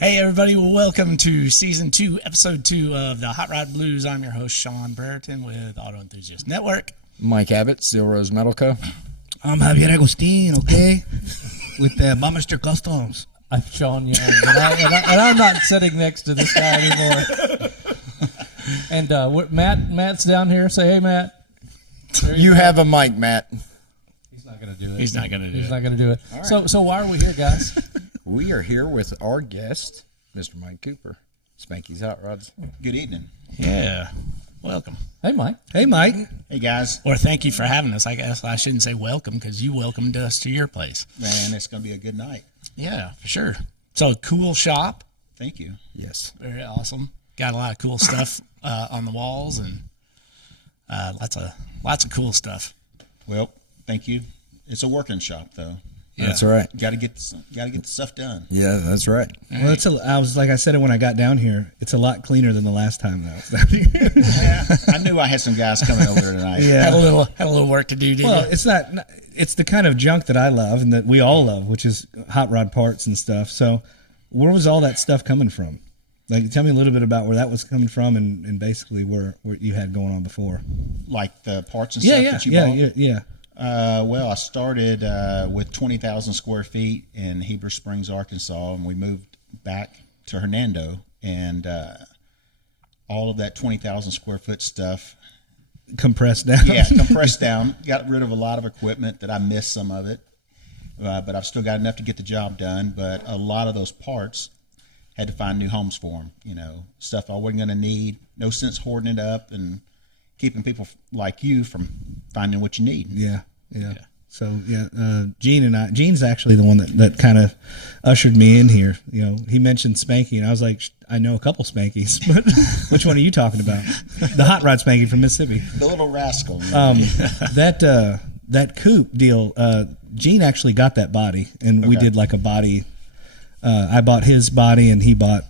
Hey, everybody, welcome to Season 2, Episode 2 of the Hot Rod Blues. I'm your host, Sean Brereton with Auto Enthusiast Network. Mike Abbott, Steel Rose Metal Co. I'm Javier Agustin, okay? With Bomberster Customs. I'm Sean Young, and I'm not sitting next to this guy anymore. And Matt's down here. Say, hey, Matt. You have a mic, Matt. He's not going to do it. He's not going to do it. He's not going to do it. Right. So why are we here, guys? We are here with our guest, Mr. Mike Cooper, Spanky's Hot Rods. Good evening. Yeah, welcome. Hey, Mike. Hey, Mike. Hey, guys. Or thank you for having us. I guess I shouldn't say welcome because you welcomed us to your place. Man, it's going to be a good night. Yeah, for sure. So, a cool shop. Thank you. Yes. Very awesome. Got a lot of cool stuff on the walls and lots of cool stuff. Well, thank you. It's a working shop, though. Yeah. That's right. Got to get the stuff done. Yeah, that's right. Well, I was like I said it when I got down here. It's a lot cleaner than the last time that I was down here. Yeah, I knew I had some guys coming over tonight. Yeah. Had a little work to do, didn't Well, you? it's not. It's the kind of junk that I love and that we all love, which is hot rod parts and stuff. So, where was all that stuff coming from? Like, tell me a little bit about where that was coming from and basically where you had going on before. Like the parts and stuff that you bought? Yeah. Well, I started with 20,000 square feet in Heber Springs, Arkansas, and we moved back to Hernando. And all of that 20,000 square foot stuff, Compressed down. yeah, compressed down. Got rid of a lot of equipment that I missed some of it, but I've still got enough to get the job done. But a lot of those parts had to find new homes for them. You know, stuff I wasn't going to need. No sense hoarding it up and keeping people like you from finding what you need. Yeah. So Gene's actually the one that kind of ushered me in here. You know, he mentioned Spanky, and I was like, I know a couple Spankies, but which one are you talking about? The hot rod Spanky from Mississippi. The little rascal. That coupe deal. Gene actually got that body, and we did like a body. I bought his body, and he bought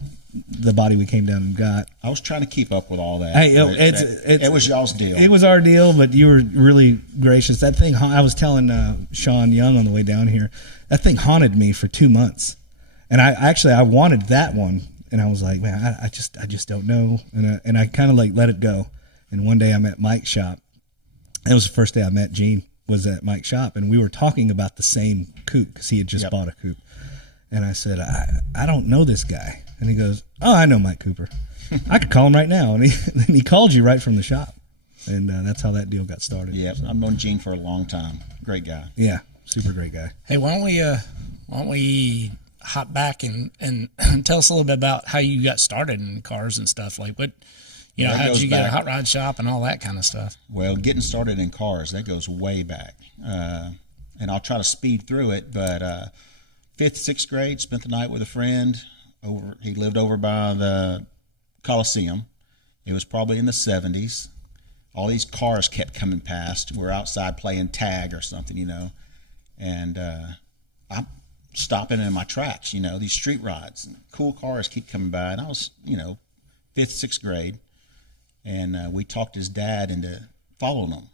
the body we came down and got. I was trying to keep up with all that. Hey, it was y'all's deal. It was our deal, but you were really gracious. That thing, I was telling Sean Young on the way down here, that thing haunted me for 2 months. And I wanted that one, and I was like, man, I just don't know. And I kind of like let it go. And one day I'm at Mike's shop. That was the first day I met Gene, was at Mike's shop, and we were talking about the same coupe because he had just bought a coupe. And I said, I don't know this guy. And he goes, oh, I know Mike Cooper. I could call him right now. And he called you right from the shop. And that's how that deal got started. Yeah, So, I've known Gene for a long time. Great guy. yeah, super great guy. Hey, why don't we hop back and tell us a little bit about how you got started in cars and stuff? Like what, That how did goes you get a back. hot rod shop and all that kind of stuff? Well, getting started in cars, that goes way back. And I'll try to speed through it, but 5th, 6th grade, spent the night with a friend. He lived over by the Coliseum. It was probably in the 70s. All these cars kept coming past. We're outside playing tag or something, you know. And I'm stopping in my tracks, you know, these street rides. And cool cars keep coming by. And I was, 5th, 6th grade. And we talked his dad into following them.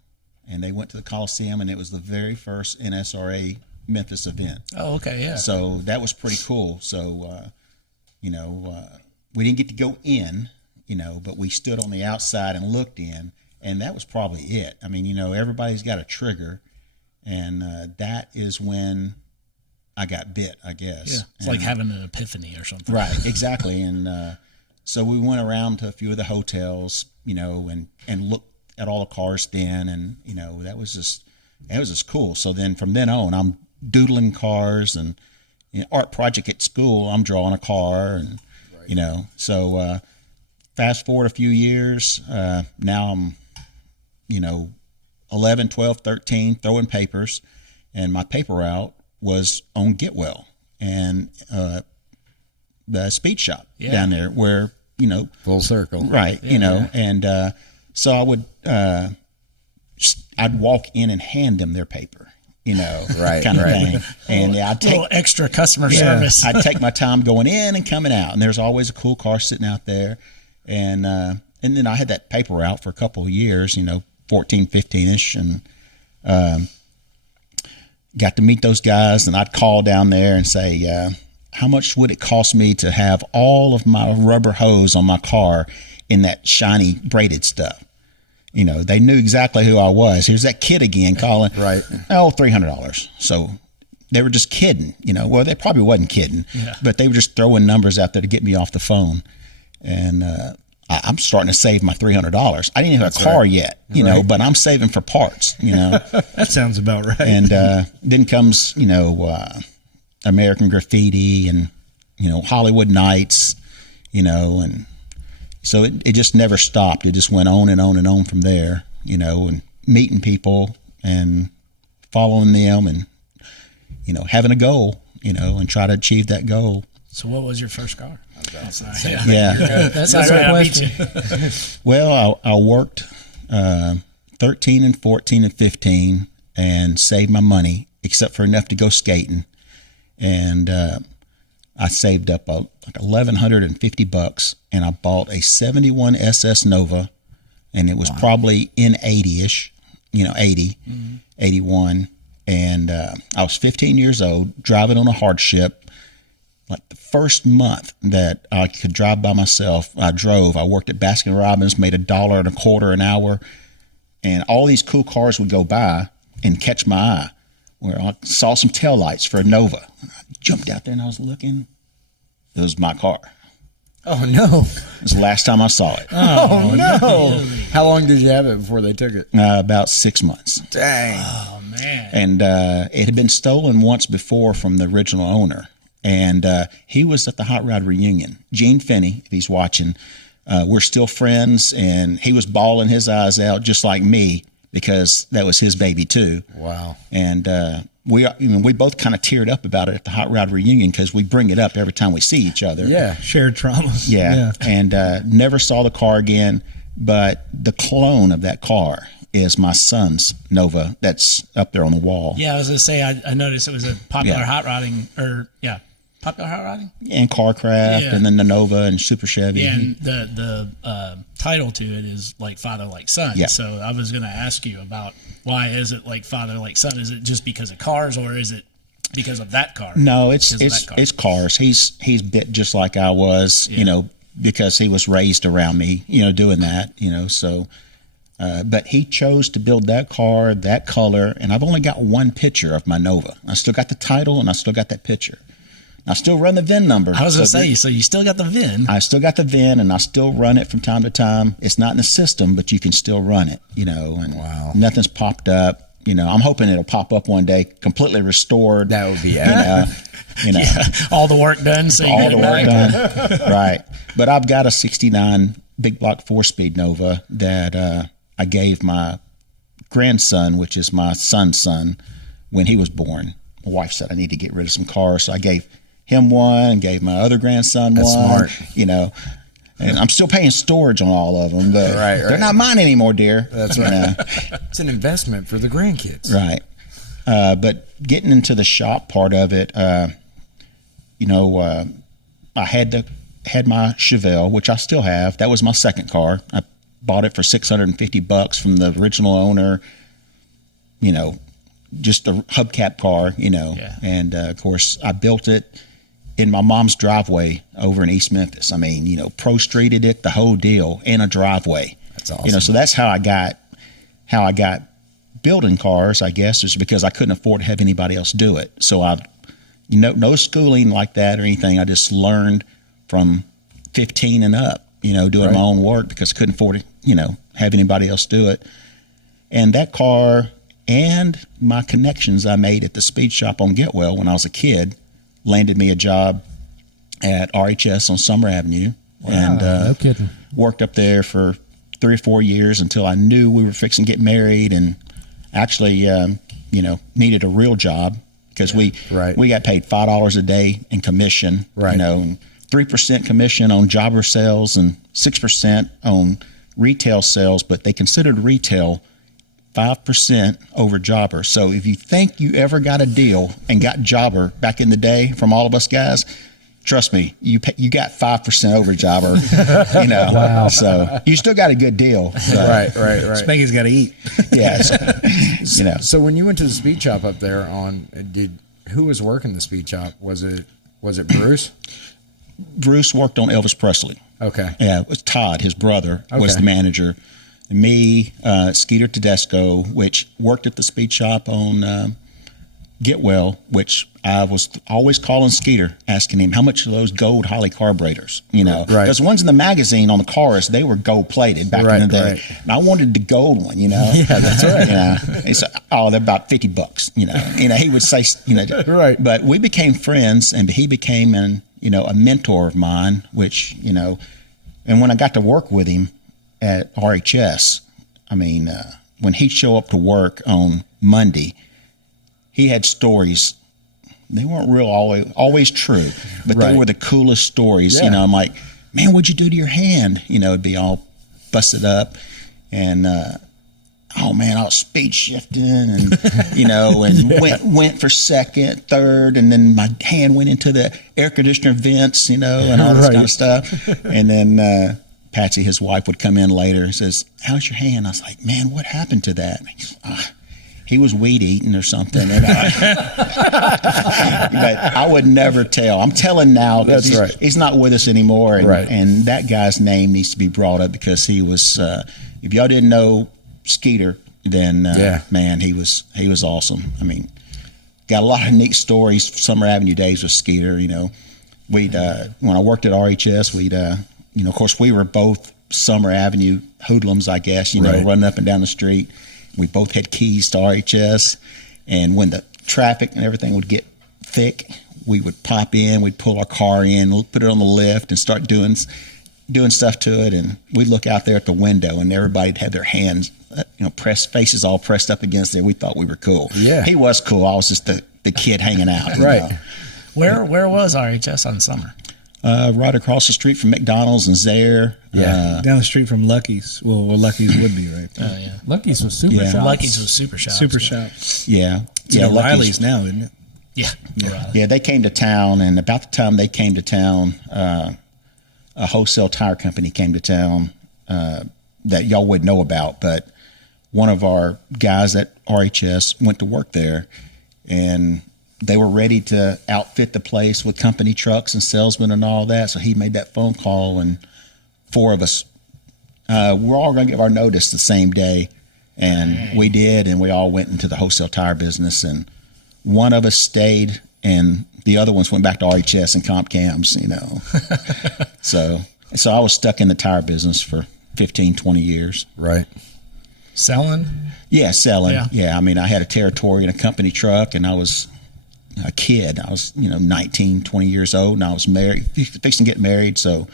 And they went to the Coliseum, and it was the very first NSRA Memphis event. Oh, okay, yeah. So that was pretty cool. So, we didn't get to go in, but we stood on the outside and looked in, and that was probably it. I mean, everybody's got a trigger, and that is when I got bit, I guess. Yeah, it's like having an epiphany or something. Right, exactly. And so we went around to a few of the hotels, and looked at all the cars then, and that was just cool. So then from then on, I'm doodling cars, and art project at school, I'm drawing a car, and so fast forward a few years, now I'm 11, 12, 13, throwing papers, and my paper route was on Getwell and the speed shop down there where Full circle. right, and so I would I'd walk in and hand them their paper, Right, kind of right. thing. And I'd A take little extra customer service. I'd take my time going in and coming out, and there's always a cool car sitting out there. And then I had that paper out for a couple of years, 14, 15-ish, and got to meet those guys. And I'd call down there and say, how much would it cost me to have all of my rubber hose on my car in that shiny braided stuff? You know, they knew exactly who I was. Here's that kid again calling. Right. Oh, $300. So they were just kidding, you know. Well, they probably wasn't kidding, but they were just throwing numbers out there to get me off the phone. And I'm starting to save my $300. I didn't have a car yet, you know, but I'm saving for parts, you know. That sounds about right. And then comes, you know, American Graffiti and, you know, Hollywood Nights, you know, and so it just never stopped. It just went on and on and on from there, you know, and meeting people and following them and, you know, having a goal, you know, and try to achieve that goal. So what was your first car? Yeah. That's a great question. Well, I worked 13 and 14 and 15 and saved my money, except for enough to go skating. And I saved up like $1,150, and I bought a 71 SS Nova, and it was probably in 80-ish, you know, 80, 81. And I was 15 years old, driving on a hardship. Like the first month that I could drive by myself, I drove. I worked at Baskin Robbins, made $1.25 an hour, and all these cool cars would go by and catch my eye. Where I saw some taillights for a Nova. I jumped out there and I was looking. It was my car. Oh, no. It was the last time I saw it. Oh, no. How long did you have it before they took it? About 6 months. Dang. Oh man. And it had been stolen once before from the original owner. And he was at the Hot Rod reunion. Gene Finney, if he's watching, we're still friends. And he was bawling his eyes out just like me because that was his baby too. Wow. And we both kind of teared up about it at the Hot Rod reunion because we bring it up every time we see each other. Yeah. Shared traumas. Yeah. And never saw the car again. But the clone of that car is my son's Nova that's up there on the wall. Yeah, I was gonna say I noticed it was a popular Yeah. hot rodding popular hot rodding. And Carcraft, Yeah. and then the Nova and Super Chevy. Yeah, and the title to it is like father like son. Yeah. So I was gonna ask you about why is it like father like son? Is it just because of cars or is it because of that car? No, it's Because of that car. it's cars. He's bit just like I was, you know, because he was raised around me, you know, doing that, you know. So, but he chose to build that car, that color, and I've only got one picture of my Nova. I still got the title, and I still got that picture. I still run the VIN number. I was gonna So say, so you still got the VIN. I still got the VIN, and I still run it from time to time. It's not in the system, but you can still run it, you know. And Wow. nothing's popped up. You know, I'm hoping it'll pop up one day, completely restored. That would be you epic. know, you know. All the work done, so you All get the it work back. done. Right. But I've got a 69 big block 4-speed Nova that I gave my grandson, which is my son's son, when he was born. My wife said I need to get rid of some cars, so I gave him one and gave my other grandson That's one. smart. You know, and I'm still paying storage on all of them, but Right. they're not mine anymore, dear. That's You right. know? It's an investment for the grandkids. Right. But getting into the shop part of it, you know, I had my Chevelle, which I still have. That was my second car. I bought it for $650 from the original owner. You know, just the hubcap car. You know, Yeah. and of course I built it in my mom's driveway over in East Memphis. I mean, you know, pro streeted it, the whole deal, in a driveway. That's awesome. You know, so that's how I got building cars, I guess, is because I couldn't afford to have anybody else do it. So no schooling like that or anything. I just learned from 15 and up, you know, doing my own work because I couldn't afford to, you know, have anybody else do it. And that car and my connections I made at the speed shop on Getwell when I was a kid landed me a job at RHS on Summer Avenue. And No kidding. worked up there for 3 or 4 years until I knew we were fixing to get married and actually, you know, needed a real job because we got paid $5 a day in commission, you know, and 3% commission on jobber sales and 6% on retail sales, but they considered retail 5% over jobber. So if you think you ever got a deal and got jobber back in the day from all of us guys, trust me, you got 5% over jobber, you know. Wow. So you still got a good deal. So, Right. Spanky's got to eat. yeah. So, you know. So when you went to the speed shop up there who was working the speed shop? Was Was it Bruce? Bruce worked on Elvis Presley. Okay. Yeah, it was Todd, his brother, was Okay. the manager. And me, Skeeter Tedesco, which worked at the speed shop on Get Well, which I was always calling Skeeter, asking him how much are those gold Holley carburetors, you know. Right. Because ones in the magazine on the cars, they were gold plated back Right, in the day. right. And I wanted the gold one, you know. Yeah, that's right. Yeah. He said, oh, they're about $50, you know. He would say, you know. Right. But we became friends, and he became a mentor of mine, which, you know, and when I got to work with him at RHS, I mean, when he'd show up to work on Monday, he had stories. They weren't real always true, but Right. they were the coolest stories. Yeah. You know, I'm like, man, what'd you do to your hand? You know, it'd be all busted up, and oh man, I was speed shifting, and you know, and went for second, third, and then my hand went into the air conditioner vents, you know, and all this Right. kind of stuff, and then. Patsy, his wife, would come in later and says, how's your hand? I was like, man, what happened to that? He was weed eating or something. And but I would never tell. I'm telling now because That's right. he's not with us anymore. And, Right. and that guy's name needs to be brought up because he was, if y'all didn't know Skeeter, then Yeah. man, he was awesome. I mean, got a lot of neat stories. Summer Avenue days with Skeeter, you know. We'd, when I worked at RHS, we'd, you know, of course, we were both Summer Avenue hoodlums, I guess, you know, Right. running up and down the street. We both had keys to RHS. And when the traffic and everything would get thick, we would pop in, we'd pull our car in, put it on the lift and start doing stuff to it. And we'd look out there at the window and everybody'd have their hands, you know, faces all pressed up against it. We thought we were cool. Yeah. He was cool. I was just the kid hanging out. you Right. know. Where was RHS on summer? Right across the street from McDonald's and Zaire. Yeah. Down the street from Lucky's. Well, where Lucky's would be, right? Oh yeah, Lucky's was super Yeah. shops. Lucky's was super shops. Super yeah. shops. Yeah. It's yeah. in Lucky's- O'Reilly's now, isn't it? Yeah, O'Reilly. Yeah, they came to town, and about the time they came to town, a wholesale tire company came to town that y'all would know about. But one of our guys at RHS went to work there, and they were ready to outfit the place with company trucks and salesmen and all that. So he made that phone call, and four of us, we're all going to give our notice the same day. And we did, and we all went into the wholesale tire business. And one of us stayed, and the other ones went back to RHS and comp cams, you know. so I was stuck in the tire business for 15, 20 years. Right. Selling. Yeah, selling. Yeah. Yeah, I mean, I had a Territory and a company truck, and I was a kid. I was, 19, 20 years old, and I was married, fixing to get married. So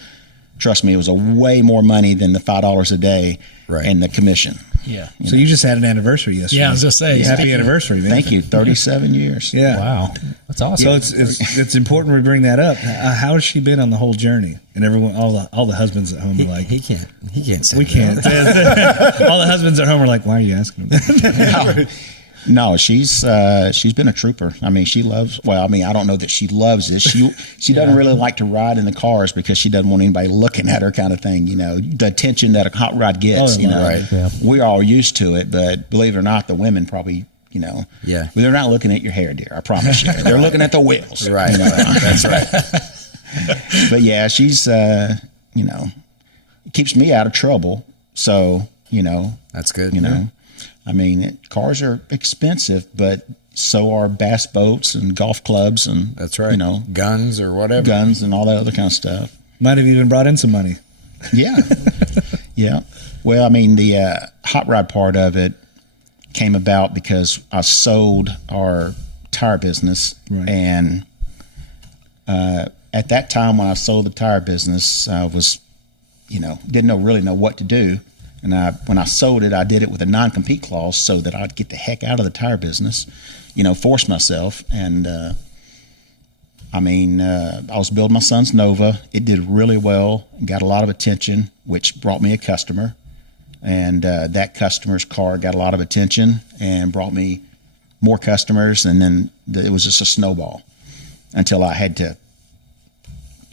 trust me, it was a way more money than the $5 a day Right. and the commission. Yeah. So you just had an anniversary yesterday. Yeah, I was just saying. Happy anniversary, man. Thank you. 37 years. Yeah. Wow, that's awesome. So it's important we bring that up. How has she been on the whole journey? And everyone, all the husbands at home are like, He can't say we that. can't. All the husbands at home are like, why are you asking him? No, she's been a trooper. I mean, she loves. Well, I mean, I don't know that she loves this. She doesn't really like to ride in the cars because she doesn't want anybody looking at her, kind of thing. You know, the attention that a hot rod gets. Oh, you know, right. Yeah. We're all used to it, but believe it or not, the women probably. You know, Yeah. but they're not looking at your hair, dear. I promise you, they're looking at the wheels. Right. You know? That's right. But yeah, she's keeps me out of trouble. So That's good. I mean, cars are expensive, but so are bass boats and golf clubs and That's right. Guns or whatever. guns and all that other kind of stuff. Might have even brought in some money. Yeah, yeah. Well, I mean, the hot rod part of it came about because I sold our tire business, Right. and at that time when I sold the tire business, I was, didn't really know what to do. And when I sold it, I did it with a non-compete clause so that I'd get the heck out of the tire business, force myself. And I was building my son's Nova. It did really well, got a lot of attention, which brought me a customer. And that customer's car got a lot of attention and brought me more customers. And then it was just a snowball until I had to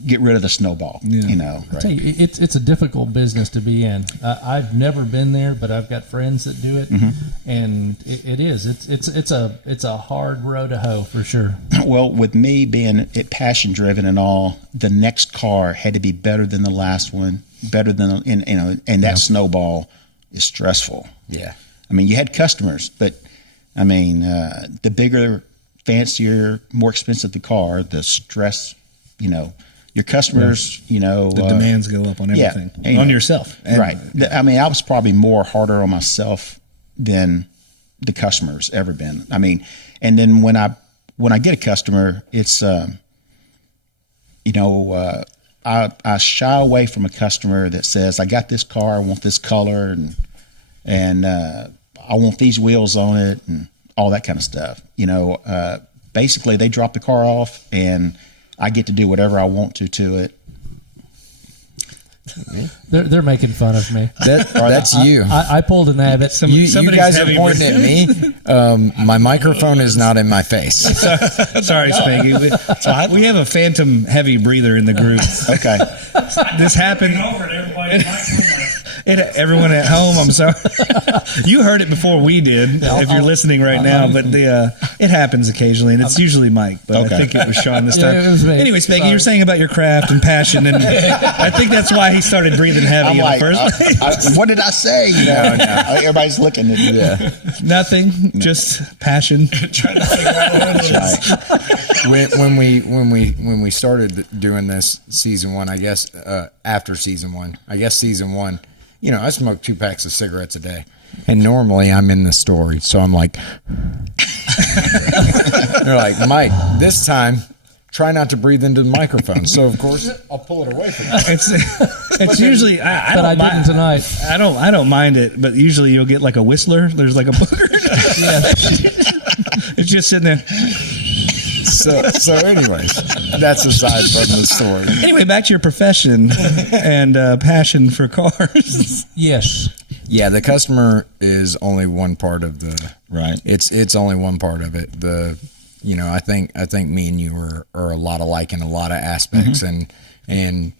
get rid of the snowball. You know, I tell you, it's a difficult business to be in. I've never been there, but I've got friends that do it, and it is. It's a hard row to hoe for sure. Well, with me being passion driven and all, the next car had to be better than the last one, better than and that snowball is stressful. Yeah. I mean, you had customers, but I mean, the bigger, fancier, more expensive the car, the stress, your customers, the demands go up on everything, on yourself. And, right. I mean, I was probably more harder on myself than the customers ever been. I mean, and then when I get a customer, it's, I shy away from a customer that says, I got this car, I want this color, and I want these wheels on it, and all that kind of stuff. Basically, they drop the car off, and I get to do whatever I want to it. They're making fun of me. That's you. I pulled an Abbott. You guys are pointing at me. My microphone is not in my face. Sorry, Spanky. We have a phantom heavy breather in the group. Okay. This happened. Everyone at home, I'm sorry. You heard it before we did, if you're listening right now, but it happens occasionally, and it's usually Mike, but I think it was Sean this time. It was me. Anyway, Spanky, you're saying about your craft and passion, and I think that's why he started breathing heavy in the first place. What did I say? Everybody's looking at me. Nothing, just passion. Trying to figure out what it is. When we started doing this season one, I guess after season one, I smoke 2 packs of cigarettes a day, and normally I'm in the story, so I'm like, they're like, Mike, this time try not to breathe into the microphone. So of course I'll pull it away from you. It's usually I don't mind tonight. I don't mind it, but usually you'll get like a whistler. There's like a booger. It's just sitting there. So anyways, that's aside from the story. Anyway, back to your profession and passion for cars. Yes. Yeah, the customer is only one part of the right. It's only one part of it. I think me and you are a lot alike in a lot of aspects, and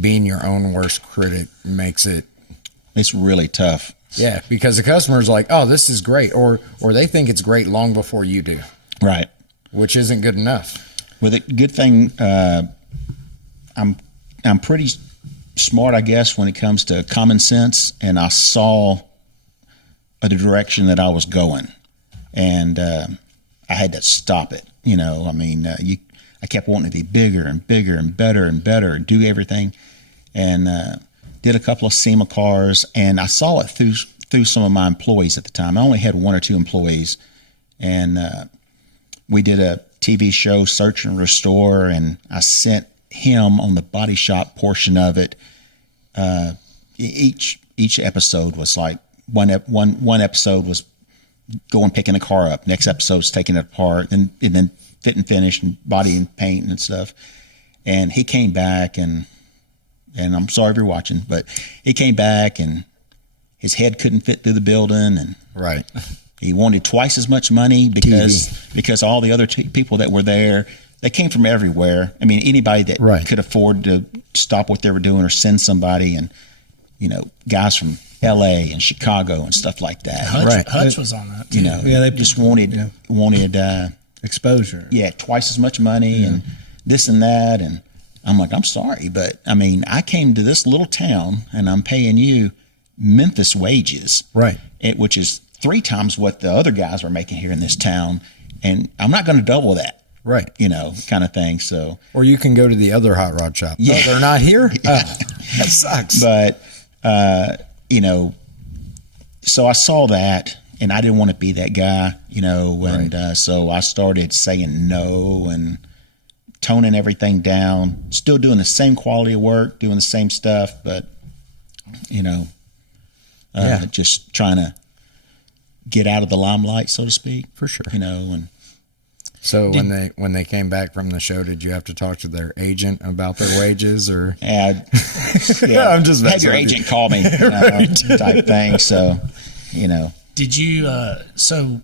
being your own worst critic makes it's really tough. Yeah, because the customer's like, oh, this is great, or they think it's great long before you do. Right. Which isn't good enough. Well, the good thing, I'm pretty smart, I guess, when it comes to common sense, and I saw the direction that I was going, and I had to stop it. I kept wanting to be bigger and bigger and better and better and do everything, and did a couple of SEMA cars, and I saw it through some of my employees at the time. I only had 1 or 2 employees, and we did a TV show, Search and Restore, and I sent him on the body shop portion of it. Each episode was like one episode was going picking the car up. Next episode's taking it apart, and then fit and finish and body and paint and stuff. And he came back, and I'm sorry if you're watching, but he came back and his head couldn't fit through the building, and right. He wanted twice as much money because all the other people that were there, they came from everywhere. I mean, anybody that could afford to stop what they were doing or send somebody, and guys from L.A. and Chicago and stuff like that. Hutch was on that too. They just wanted exposure. Yeah, twice as much money and this and that. And I'm like, I'm sorry, but I mean, I came to this little town and I'm paying you Memphis wages, right? Which is 3 times what the other guys are making here in this town, and I'm not going to double that. Right. Kind of thing. So, or you can go to the other hot rod shop. Yeah. Oh, they're not here. Oh, that sucks. But, so I saw that, and I didn't want to be that guy, and so I started saying no and toning everything down, still doing the same quality of work, doing the same stuff, but, just trying to get out of the limelight, so to speak. For sure. And so when they came back from the show, did you have to talk to their agent about their wages, or? Yeah, I'm just have your agent call me, type thing. So, Did you? So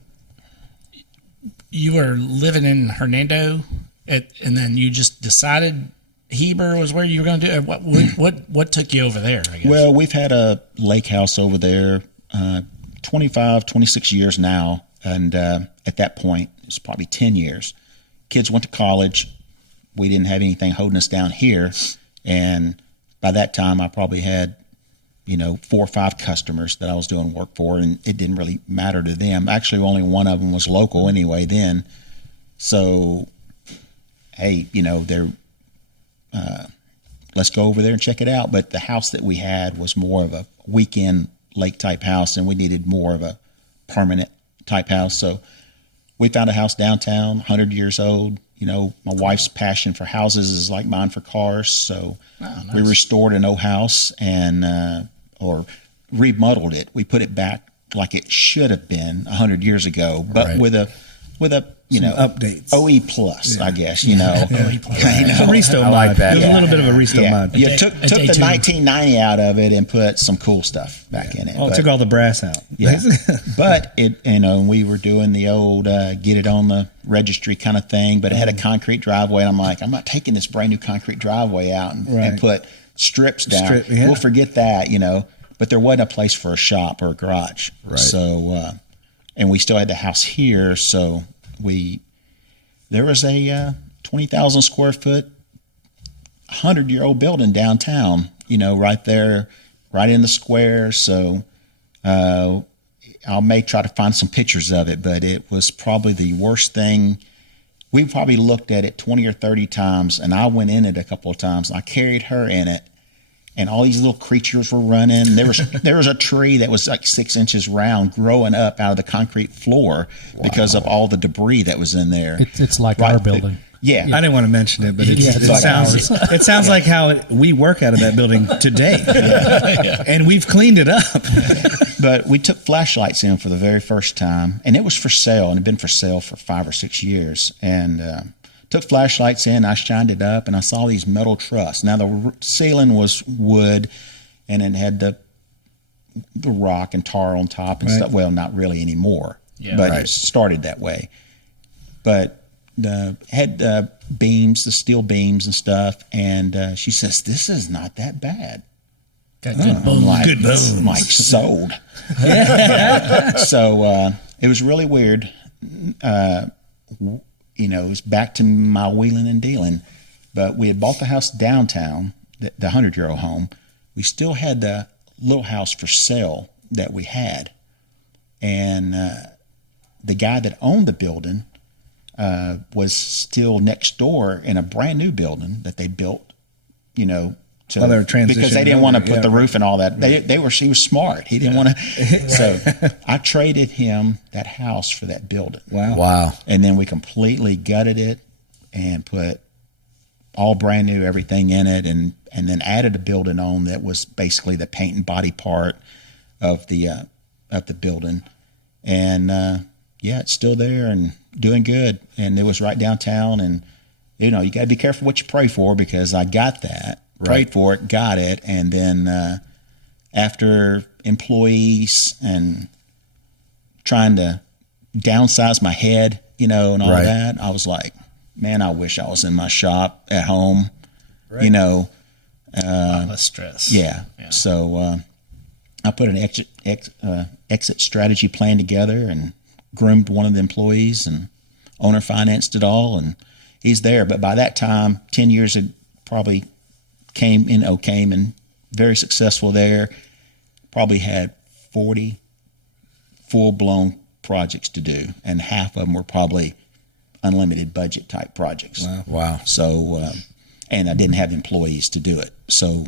you were living in Hernando, and then you just decided Heber was where you were going to do it. What took you over there, I guess? Well, we've had a lake house over there 25, 26 years now. And at that point, it's probably 10 years. Kids went to college. We didn't have anything holding us down here. And by that time, I probably had, 4 or 5 customers that I was doing work for, and it didn't really matter to them. Actually, only one of them was local anyway then. So, hey, let's go over there and check it out. But the house that we had was more of a weekend lake type house, and we needed more of a permanent type house. So we found a house downtown, 100 years old. My wife's passion for houses is like mine for cars. So nice. We restored an old house and or remodeled it. We put it back like it should have been 100 years ago, but Right. with a updates. OE plus, I guess, OE plus. It's a resto I mod. like that. There's a little bit of a resto Yeah. mod. You took a the day two. 1990 out of it and put some cool stuff back in it. Oh, it But- took all the brass out. yeah. But we were doing the old get it on the registry kind of thing, but it had a concrete driveway. And I'm like, I'm not taking this brand new concrete driveway out and Right. put strips down. Yeah. We'll forget that, but there wasn't a place for a shop or a garage. Right. So, and we still had the house here. So there was a 20,000 square foot, 100-year-old building downtown, right there, right in the square. So, I may try to find some pictures of it, but it was probably the worst thing. We probably looked at it 20 or 30 times, and I went in it a couple of times. I carried her in it, and all these little creatures were running. There was a tree that was like 6 inches round growing up out of the concrete floor because of all the debris that was in there. It's like Right. our building. Yeah. I didn't want to mention it, but it like sounds like how we work out of that building today, and we've cleaned it up. But we took flashlights in for the very first time, and it was for sale, and it had been for sale for 5 or 6 years. And took flashlights in, I shined it up, and I saw these metal trusses. Now, the ceiling was wood, and it had the rock and tar on top and Right. stuff. Well, not really anymore, Yeah. but Right. it started that way. But had beams, the steel beams and stuff, and she says, "This is not that bad." Got good bones. Like, Good bones. I'm like, sold. So it was really weird. It was back to my wheeling and dealing. But we had bought the house downtown, the 100-year-old home. We still had the little house for sale that we had. And the guy that owned the building was still next door in a brand new building that they built, they were transitioning because they didn't want to over, put yeah. the roof and all that. He was smart. He didn't want to. So I traded him that house for that building. Wow. And then we completely gutted it and put all brand new everything in it, and then added a building on that was basically the paint and body part of the building. And it's still there and doing good. And it was right downtown. And you got to be careful what you pray for, because I got that. Prayed for it, got it, and then after employees and trying to downsize my head, and all Right. that, I was like, man, I wish I was in my shop at home, Less stress. Yeah. So I put an exit strategy plan together and groomed one of the employees, and owner financed it all, and he's there. But by that time, 10 years had probably came and very successful there. Probably had 40 full-blown projects to do, and half of them were probably unlimited budget type projects. Wow. So, and I didn't have employees to do it. So,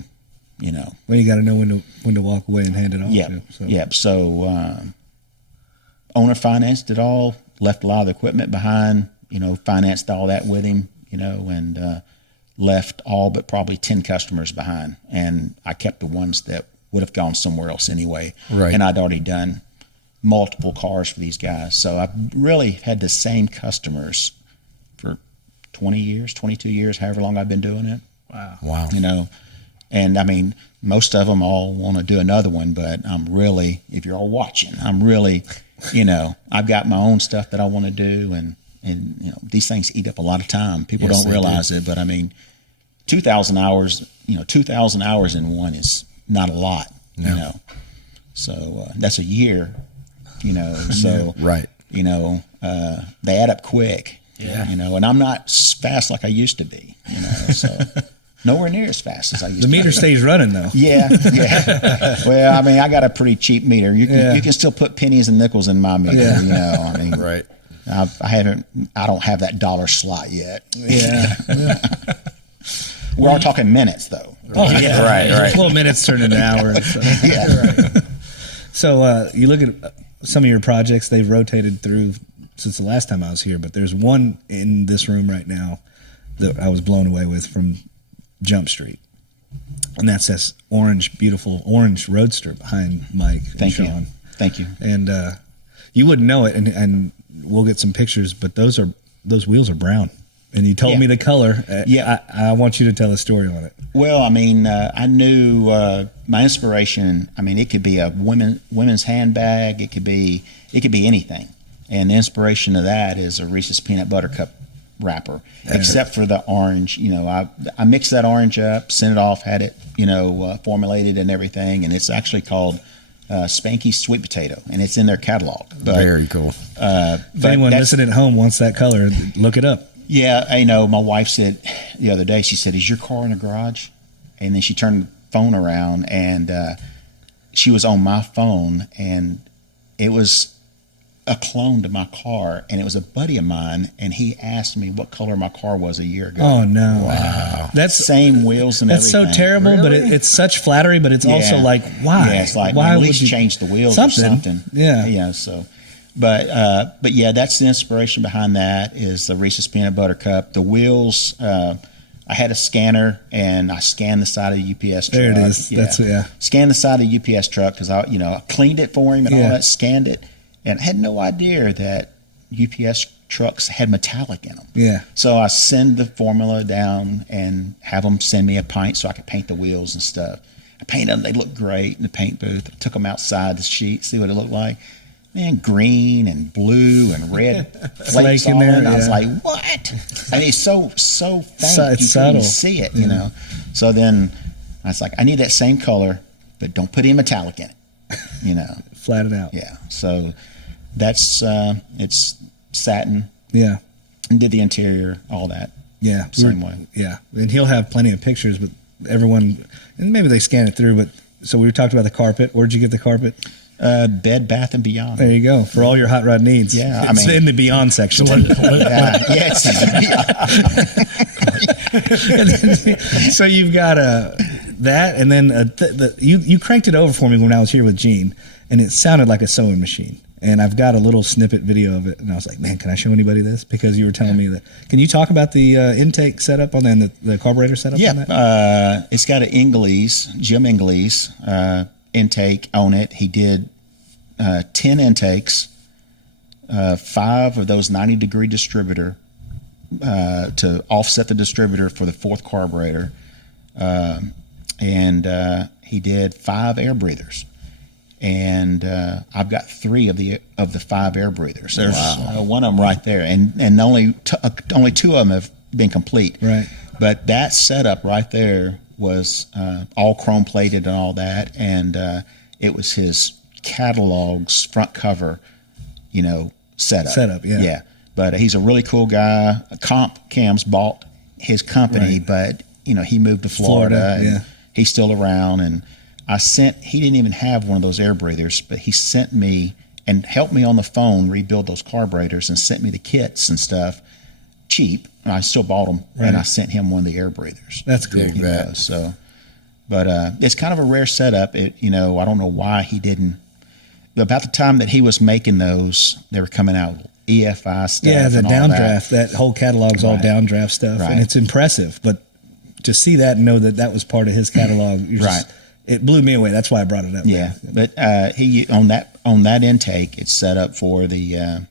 Well, you got to know when to walk away and hand it off. yeah, too, so. yeah. So, owner financed it all, left a lot of the equipment behind, financed all that with him, and left all but probably 10 customers behind. And I kept the ones that would have gone somewhere else anyway. Right. And I'd already done multiple cars for these guys. So I've really had the same customers for 20 years, 22 years, however long I've been doing it. Wow. And I mean, most of them all want to do another one, but I'm really, if you're all watching, I'm really, I've got my own stuff that I want to do, and these things eat up a lot of time. People Yes, don't they realize it, but I mean, 2,000 hours, 2,000 hours in one is not a lot, So that's a year, so, Right. They add up quick, and I'm not fast like I used to be, so nowhere near as fast as I used to The be. meter stays running though. Yeah. Well, I mean, I got a pretty cheap meter. You can still put pennies and nickels in my meter, I mean, Right. I don't have that dollar slot yet. Yeah. We are talking minutes though. Oh yeah. Right. Well, minutes turn into hours. So. Yeah. So you look at some of your projects; they've rotated through since the last time I was here. But there's one in this room right now that I was blown away with from Jump Street, and that's this beautiful orange Roadster behind Mike and Sean. Thank you. And you wouldn't know it, and we'll get some pictures. But those wheels are brown, and you told me the color. I want you to tell a story on it. Well, I mean, I knew my inspiration. I mean, it could be a women's handbag. It could be anything. And the inspiration of that is a Reese's peanut butter cup wrapper, except for the orange. I mixed that orange up, sent it off, had it formulated and everything, and it's actually called Spanky sweet potato, and it's in their catalog. But, Very cool. If anyone listening at home wants that color, look it up. Yeah, my wife said the other day, she said, "Is your car in the garage?" And then she turned the phone around, and she was on my phone, and it was a clone to my car, and it was a buddy of mine, and he asked me what color my car was a year ago. Oh no! Wow. That's same wheels and that's everything. so terrible, but Really? it's such flattery. But it's also like, why? Yeah, it's like, why at would least you change the wheels or something. Yeah. So, but yeah, that's the inspiration behind that is the Reese's peanut butter cup. The wheels. I had a scanner and I scanned the side of the UPS truck. There it is. That's Scanned the side of the UPS truck because I cleaned it for him and all that. Scanned it, and I had no idea that UPS trucks had metallic in them. Yeah. So I send the formula down and have them send me a paint so I could paint the wheels and stuff. I painted them; they looked great in the paint booth. I took them outside the sheet, see what it looked like. Man, green and blue and red flakes in on there, it. And I was yeah. like, what? I mean, it's so faint. It's You couldn't even subtle. see it, So then I was like, I need that same color, but don't put any metallic in it, Flat it out. Yeah. So that's, it's satin. Yeah. And did the interior, all that. Yeah. Same way. Yeah. And he'll have plenty of pictures, but everyone, and maybe they scan it through, but so we talked about the carpet. Where'd you get the carpet? Bed, Bath, and Beyond. There you go. For all your hot rod needs. Yeah, It's in the Beyond section. It's So you've got that, and then you cranked it over for me when I was here with Gene, and it sounded like a sewing machine. And I've got a little snippet video of it, and I was like, man, can I show anybody this? Because you were telling me that. Can you talk about the intake setup on that, and the carburetor setup on that? It's got an Jim Ingles intake on it. He did 10 intakes, 5 of those 90-degree distributor to offset the distributor for the fourth carburetor, and he did 5 air breathers. And I've got 3 of the 5 air breathers. There's one of them right there, and only 2 of them have been complete. Right. But that setup right there was all chrome plated and all that, and it was his catalog's front cover, setup. Yeah. But he's a really cool guy. Comp Cams bought his company, but he moved to Florida and he's still around. And he didn't even have one of those air breathers, but he sent me and helped me on the phone rebuild those carburetors and sent me the kits and stuff cheap. And I still bought them, and I sent him one of the air breathers. That's cool. But it's kind of a rare setup. I don't know why he didn't. About the time that he was making those, they were coming out EFI stuff. Yeah, the and all downdraft. That whole catalog's all downdraft stuff, and it's impressive. But to see that and know that was part of his catalog, it blew me away. That's why I brought it up. Yeah, but he on that intake, it's set up for the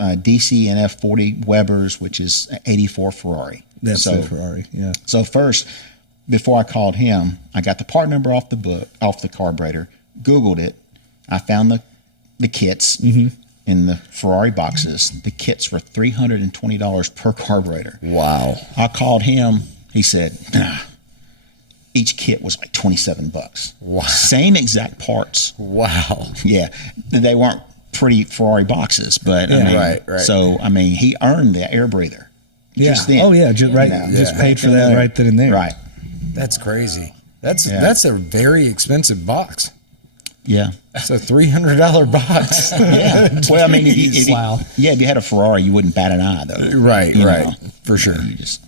DC NF 40 Webers, which is 84 Ferrari. That's the Ferrari. Yeah. So first, before I called him, I got the part number off the carburetor, Googled it. I found the kits in the Ferrari boxes. The kits were $320 per carburetor. Wow. I called him. He said, nah, each kit was like $27. Wow. Same exact parts. Wow. Yeah. They weren't pretty Ferrari boxes, but I mean, Right. So, I mean, he earned the air breather. Yeah. Just then. Oh yeah. Just right. You know, Just paid for that right then and there. Right. That's crazy. That's a very expensive box. Yeah. It's a $300 box. Yeah. Well, I mean, Wow. if you had a Ferrari, you wouldn't bat an eye, though. Right. You Right. know. For sure. You just,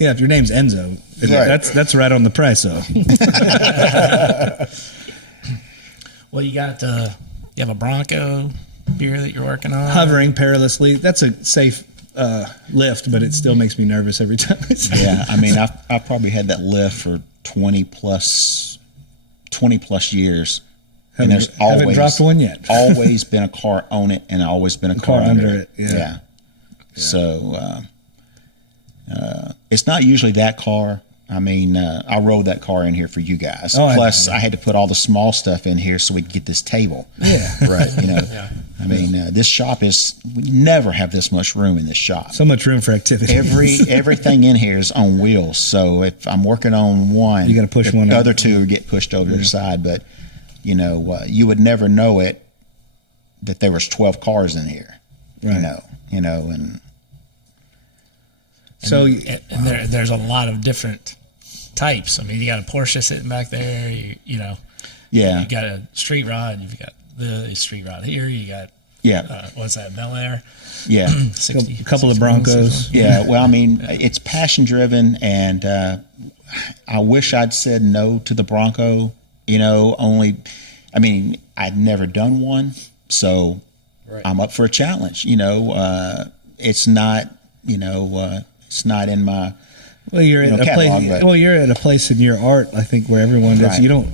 Yeah. If your name's Enzo, that's right on the price. So Well, you got you have a Bronco beer that you're working on. hovering perilously. That's a safe lift, but it still makes me nervous every time. yeah. I mean, I probably had that lift for 20 plus years. And there's haven't dropped one yet. always been a car on it, and always been a car under it. Yeah. So it's not usually that car. I mean, I rode that car in here for you guys. Oh, Plus, I had to put all the small stuff in here so we could get this table. Yeah. Right. You know, Yeah. I mean, this shop we never have this much room in this shop. So much room for activity. Everything in here is on wheels. So if I'm working on one, You gotta push the one other up. two get pushed over to the side. But you know, you would never know it that there was 12 cars in here. Right. You know, and So And there's a lot of different types. I mean, you got a Porsche sitting back there. You know, yeah, you got a street rod. You've got the street rod here. You got yeah, what's that, Bel Air? yeah. 60, a couple of 60 Broncos. Yeah, well, I mean, it's passion driven, and I wish I'd said no to the Bronco. You know, I mean, I'd never done one, so I'm up for a challenge. You know, it's not, it's not in my. Well, you're at a catalog, place. but- Well, you're at a place in your art, I think, where everyone does. Right. You don't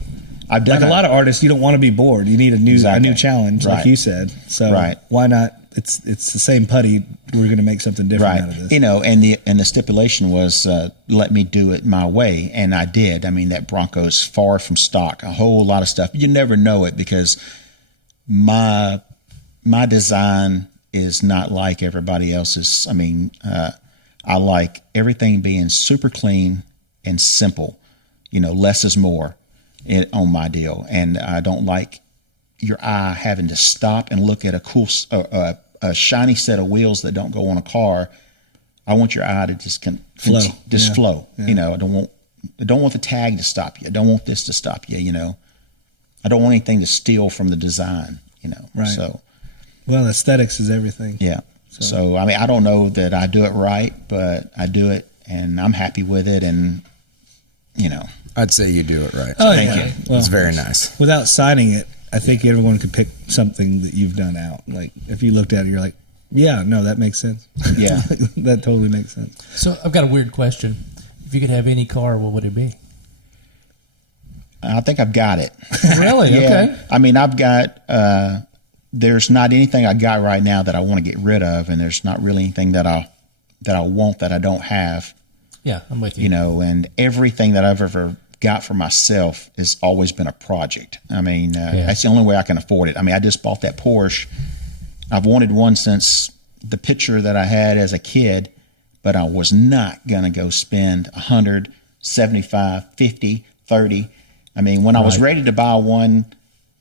I've done like a lot of artists. You don't want to be bored. You need a Exactly. new challenge, like Right. you said. So Right. why not? It's the same putty. We're going to make something different out of this. You know, and the stipulation was let me do it my way, and I did. I mean, that Bronco's far from stock. A whole lot of stuff. You never know it because my design is not like everybody else's. I mean, I like everything being super clean and simple. You know, less is more on my deal, and I don't like your eye having to stop and look at a cool, a shiny set of wheels that don't go on a car. I want your eye to just flow. Yeah. You know, I don't want the tag to stop you. I don't want this to stop you. You know, I don't want anything to steal from the design. You know, Right. So Well, aesthetics is everything. yeah. So I mean, I don't know that I do it right, but I do it, and I'm happy with it, and you know. I'd say you do it right. Oh, Thank yeah. you. Well, It's very nice. without signing it, I think everyone could pick something that you've done out. Like if you looked at it, you're like, yeah, no, that makes sense. Yeah. That totally makes sense. So I've got a weird question. If you could have any car, what would it be? I think I've got it. Really? Yeah. Okay. I mean, I've got. There's not anything I got right now that I want to get rid of, and there's not really anything that I want that I don't have. Yeah, I'm with you. You know, and everything that I've ever got for myself has always been a project. I mean, that's the only way I can afford it. I mean, I just bought that Porsche. I've wanted one since the picture that I had as a kid, but I was not going to go spend 100, 75, 50, 30. I mean, when I was ready to buy one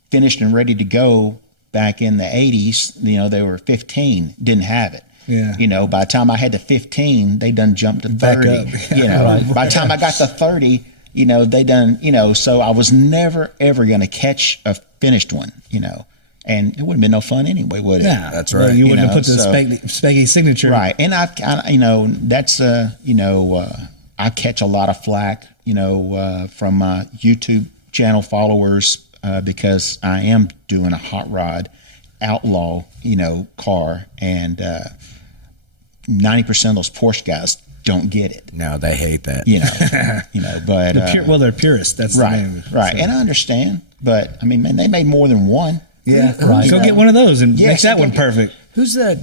finished and ready to go back in the 80s, you know, they were 15, didn't have it. Yeah. You know, by the time I had the 15, they done jumped to 30. Back up. You know, by the time I got to 30, you know, they done, you know, so I was never, ever going to catch a finished one, you know, and it would have been no fun anyway, would it? Yeah, That's well, right. you You wouldn't know, have put the so- Spanky signature. Right. And I you know, that's, you know, I catch a lot of flack, you know, from my YouTube channel followers because I am doing a hot rod outlaw, you know, car, and 90% of those Porsche guys don't get it, No, they hate that. you know, but Well, they're purists. That's the right, name of it. right, So- and I understand, but I mean, man, they made more than one. Yeah, Right. Go get one of those and Yes, make that go one get- perfect. Who's that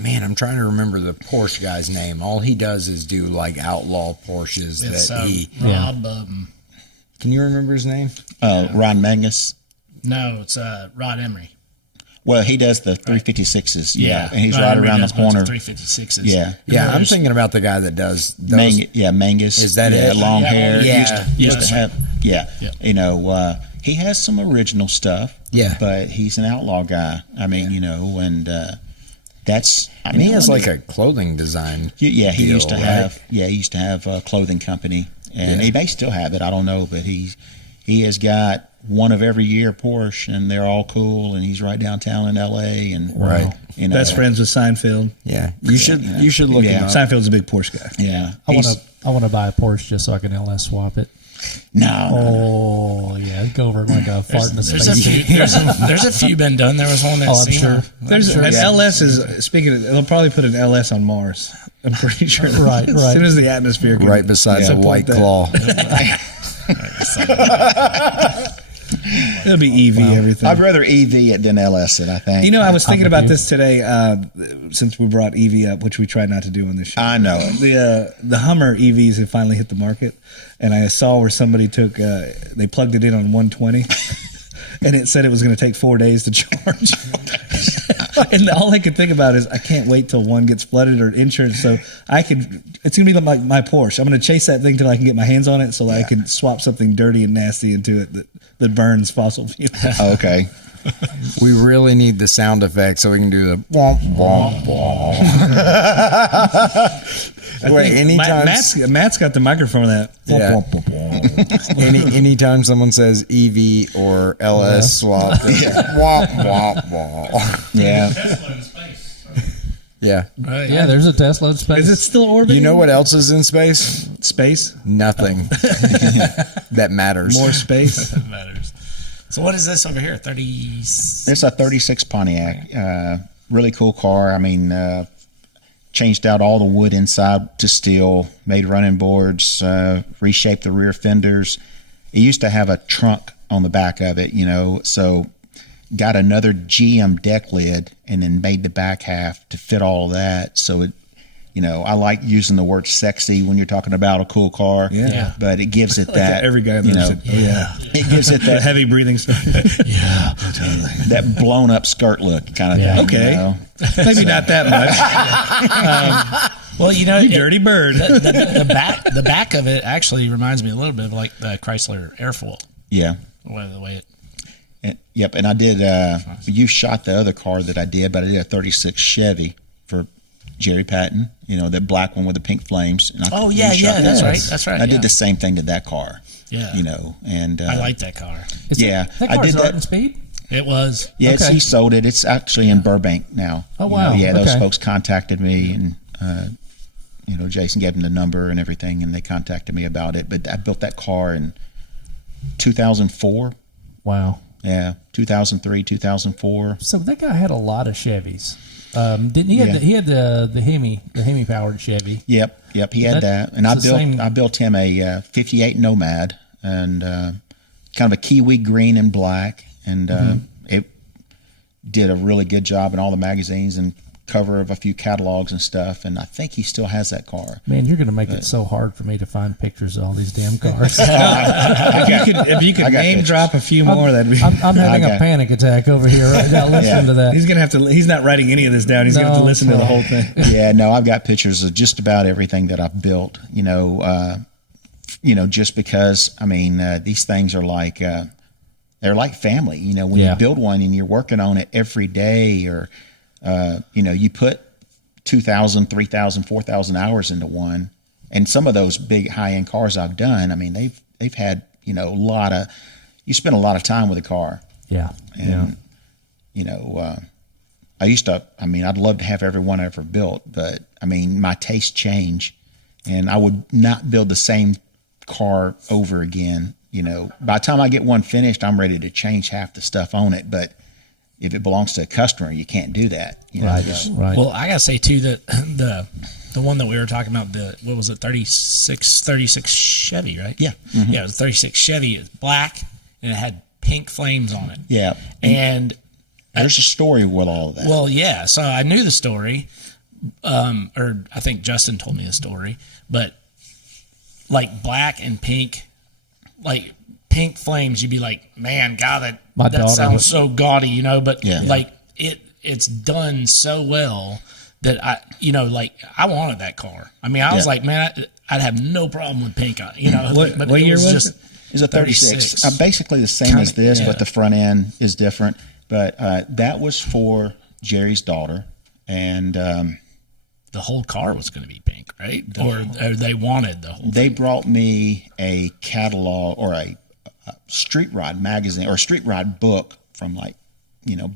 man, I'm trying to remember the Porsche guy's name. All he does is do like outlaw Porsches It's that he Rob. can you remember his name? Ron Magnus. No, it's Rod Emery. Well, he does the 356s. Yeah. And he's I right remember around the he does a bunch of corner. 356s. Yeah. Yeah, I'm thinking about the guy that does those. Mangus. Is that yeah, it? long Yeah, hair. yeah. Used that's to have. Yeah. Yeah. You know, he has some original stuff. Yeah. But he's an outlaw guy. I mean, you know, and that's. I And mean, he has I like mean, a clothing design. Yeah, he deal, used to right? have. Yeah, he used to have a clothing company, and Yeah. he may still have it. I don't know, but he has got one of every year Porsche, and they're all cool. And he's right downtown in L.A. And Right. you know, Best friends with Seinfeld. Yeah, you should look Yeah. him up. Seinfeld's a big Porsche guy. Yeah, I he's- want to buy a Porsche just so I can LS swap it. no. Oh yeah, go over like a fart in the There's a space. few. There's a few been done. There was one at Oh, I'm SEMA. sure. There's an LS is speaking of, they'll probably put an LS on Mars. I'm pretty sure. Right, As right. soon as the atmosphere can Right beside the support White that. Claw. It'll be EV everything. I'd rather EV it than LS it. I think. You know, I was thinking with about you. this today since we brought EV up, which we tried not to do on this show. I know. The Hummer EVs have finally hit the market, and I saw where somebody took they plugged it in on 120, and it said it was going to take 4 days to charge. And all I could think about is I can't wait till one gets flooded or insurance, so I can. It's going to be like my Porsche. I'm going to chase that thing till I can get my hands on it, so that I can swap something dirty and nasty into it that burns fossil fuel. Okay. We really need the sound effect so we can do the womp womp womp. Wait, anytime Matt's got the microphone of that. Yeah. anytime someone says EV or LS swap, womp womp womp. Yeah. Yeah. Right. Yeah, there's a Tesla in space. Is it still orbiting? You know what else is in space? Space? Nothing that matters. More space? That matters. So what is this over here? 30. It's a 36 Pontiac. Really cool car. I mean, changed out all the wood inside to steel, made running boards, reshaped the rear fenders. It used to have a trunk on the back of it, you know, so got another GM deck lid and then made the back half to fit all of that. So it, you know, I like using the word sexy when you're talking about a cool car. Yeah. But it gives it that. Every guy you know, knows it. Oh, yeah. it gives it The that heavy breathing stuff. Yeah. that blown up skirt look kind of Yeah. thing. Okay. You know? Maybe not that much. Well, you know, You dirty bird. the back of it actually reminds me a little bit of like the Chrysler Airfoil. Yeah. The way it. Yep, and I did. You shot the other car that I did, but I did a '36 Chevy for Jerry Patton. You know, that black one with the pink flames. And Oh you yeah, shot yeah, that's that. right, that's right. I yeah. did the same thing to that car. Yeah. You know, and I like that car. Is yeah, that I car's did that. art and speed. It was. Yeah, Okay. he sold it. It's actually in Burbank now. Oh, You know, wow. yeah, those Okay. folks contacted me, and you know, Jason gave them the number and everything, and they contacted me about it. But I built that car in 2004. Wow. Yeah, 2003, 2004. So that guy had a lot of Chevys. Didn't he? Yeah. He had the Hemi powered Chevy. Yep. He had that, and It's the same- I built him a '58 Nomad, and kind of a kiwi green and black, and it did a really good job in all the magazines and cover of a few catalogs and stuff. And I think he still has that car. Man, you're going to make it so hard for me to find pictures of all these damn cars. If you could I got name pictures. drop a few more, that'd be. I'm having a Okay. panic attack over here right now listening to that. He's gonna have to. He's not writing any of this down. He's gonna have to No, listen to the no. whole thing. Yeah, no, I've got pictures of just about everything that I've built. You know, just because I mean, these things are like they're like family. You know, when Yeah. you build one and you're working on it every day, or you know, you put 2,000, 3,000, 4,000 hours into one, and some of those big high end cars I've done, I mean, they've had you spend a lot of time with a car, Yeah. and you know. I'd love to have every one I ever built, but I mean, my tastes change, and I would not build the same car over again. You know, by the time I get one finished, I'm ready to change half the stuff on it. But if it belongs to a customer, you can't do that. You know, Right. just- Right. Well, I gotta say too that the one that we were talking about, what was it, 36 Chevy, right? Yeah. Yeah, it was 36 Chevy. It's black and it had pink flames on it. Yeah. And There's a story with all of that. well, yeah. So I knew the story, or I think Justin told me the story. But like black and pink, like pink flames, you'd be like, man, God, My that daughter sounds was- so gaudy, you know. But Yeah. like it's done so well that I wanted that car. I mean, I was like, man, I'd have no problem with pink on, What it year was just it? It's a 36. Basically the same as this, but the front end is different. But that was for Jerry's daughter, and the whole car was going to be pink, right? Or they wanted the whole. They brought me a catalog or a street ride magazine or a street ride book from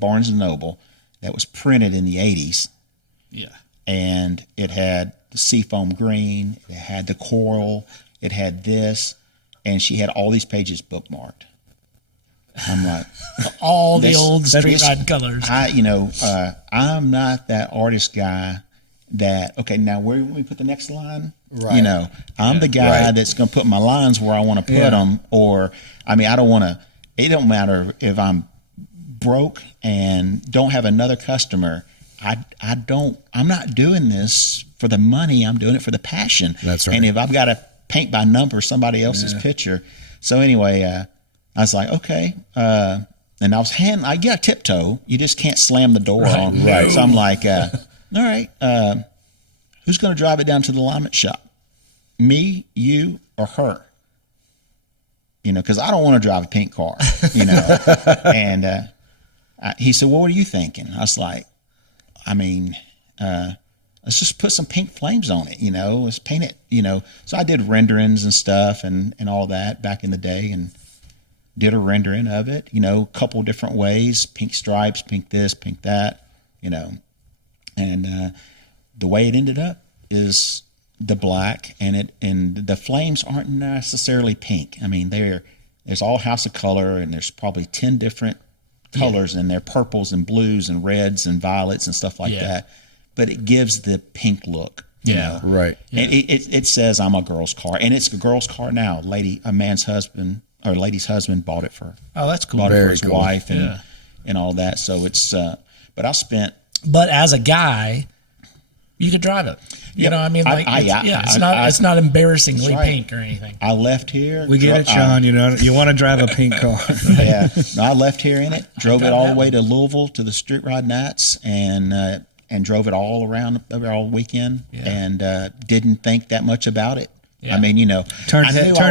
Barnes and Noble that was printed in the 80s. Yeah. And it had the seafoam green, it had the coral, it had this, and she had all these pages bookmarked. I'm like, all the old street ride colors. I'm not that artist guy that, okay, now where let me put the next line? Right. I'm the guy that's going to put my lines where I want to put them, or, I don't want to, it don't matter if I'm broke and don't have another customer. I'm not doing this for the money. I'm doing it for the passion. That's right. And if I've got to paint by number somebody else's picture. So anyway, I was like, okay. And I got tiptoe. You just can't slam the door on. Right. So I'm like, all right, who's going to drive it down to the alignment shop? Me, you, or her? Because I don't want to drive a pink car, And he said, well, what are you thinking? I was like, let's just put some pink flames on it, let's paint it, So I did renderings and stuff and all that back in the day and did a rendering of it, a couple different ways, pink stripes, pink this, pink that, and the way it ended up is the black and the flames aren't necessarily pink. There's all House of Color and there's probably 10 different colors and they're purples and blues and reds and violets and stuff like that, but it gives the pink look. Right. And it says I'm a girl's car, and it's a girl's car now. A man's husband or lady's husband bought it for. Oh, that's cool. Bought it Very for his cool. wife and all that. So it's. But I spent. But as a guy, you could drive it. It's not embarrassingly right. pink or anything. I left here. We get it, Sean. You want to drive a pink car. Yeah. No, I left here in it. Drove it all the way to Louisville to the Street Ride Nights, and drove it all around all weekend, and didn't think that much about it. Yeah. Turned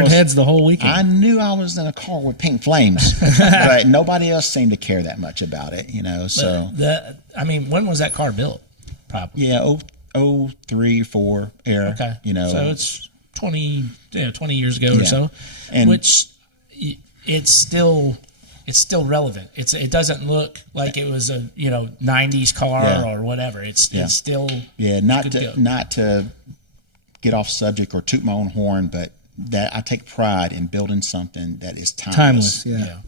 heads the whole weekend. I knew I was in a car with pink flames, but nobody else seemed to care that much about it. So when was that car built? Probably. 03, 04 era. Okay. So it's 20 years ago or Yeah. so, And- which it's still relevant. It doesn't look like it was a 90s car Yeah. or whatever. It's still not good to go. get off subject or toot my own horn, but that I take pride in building something that is Timeless. Yeah.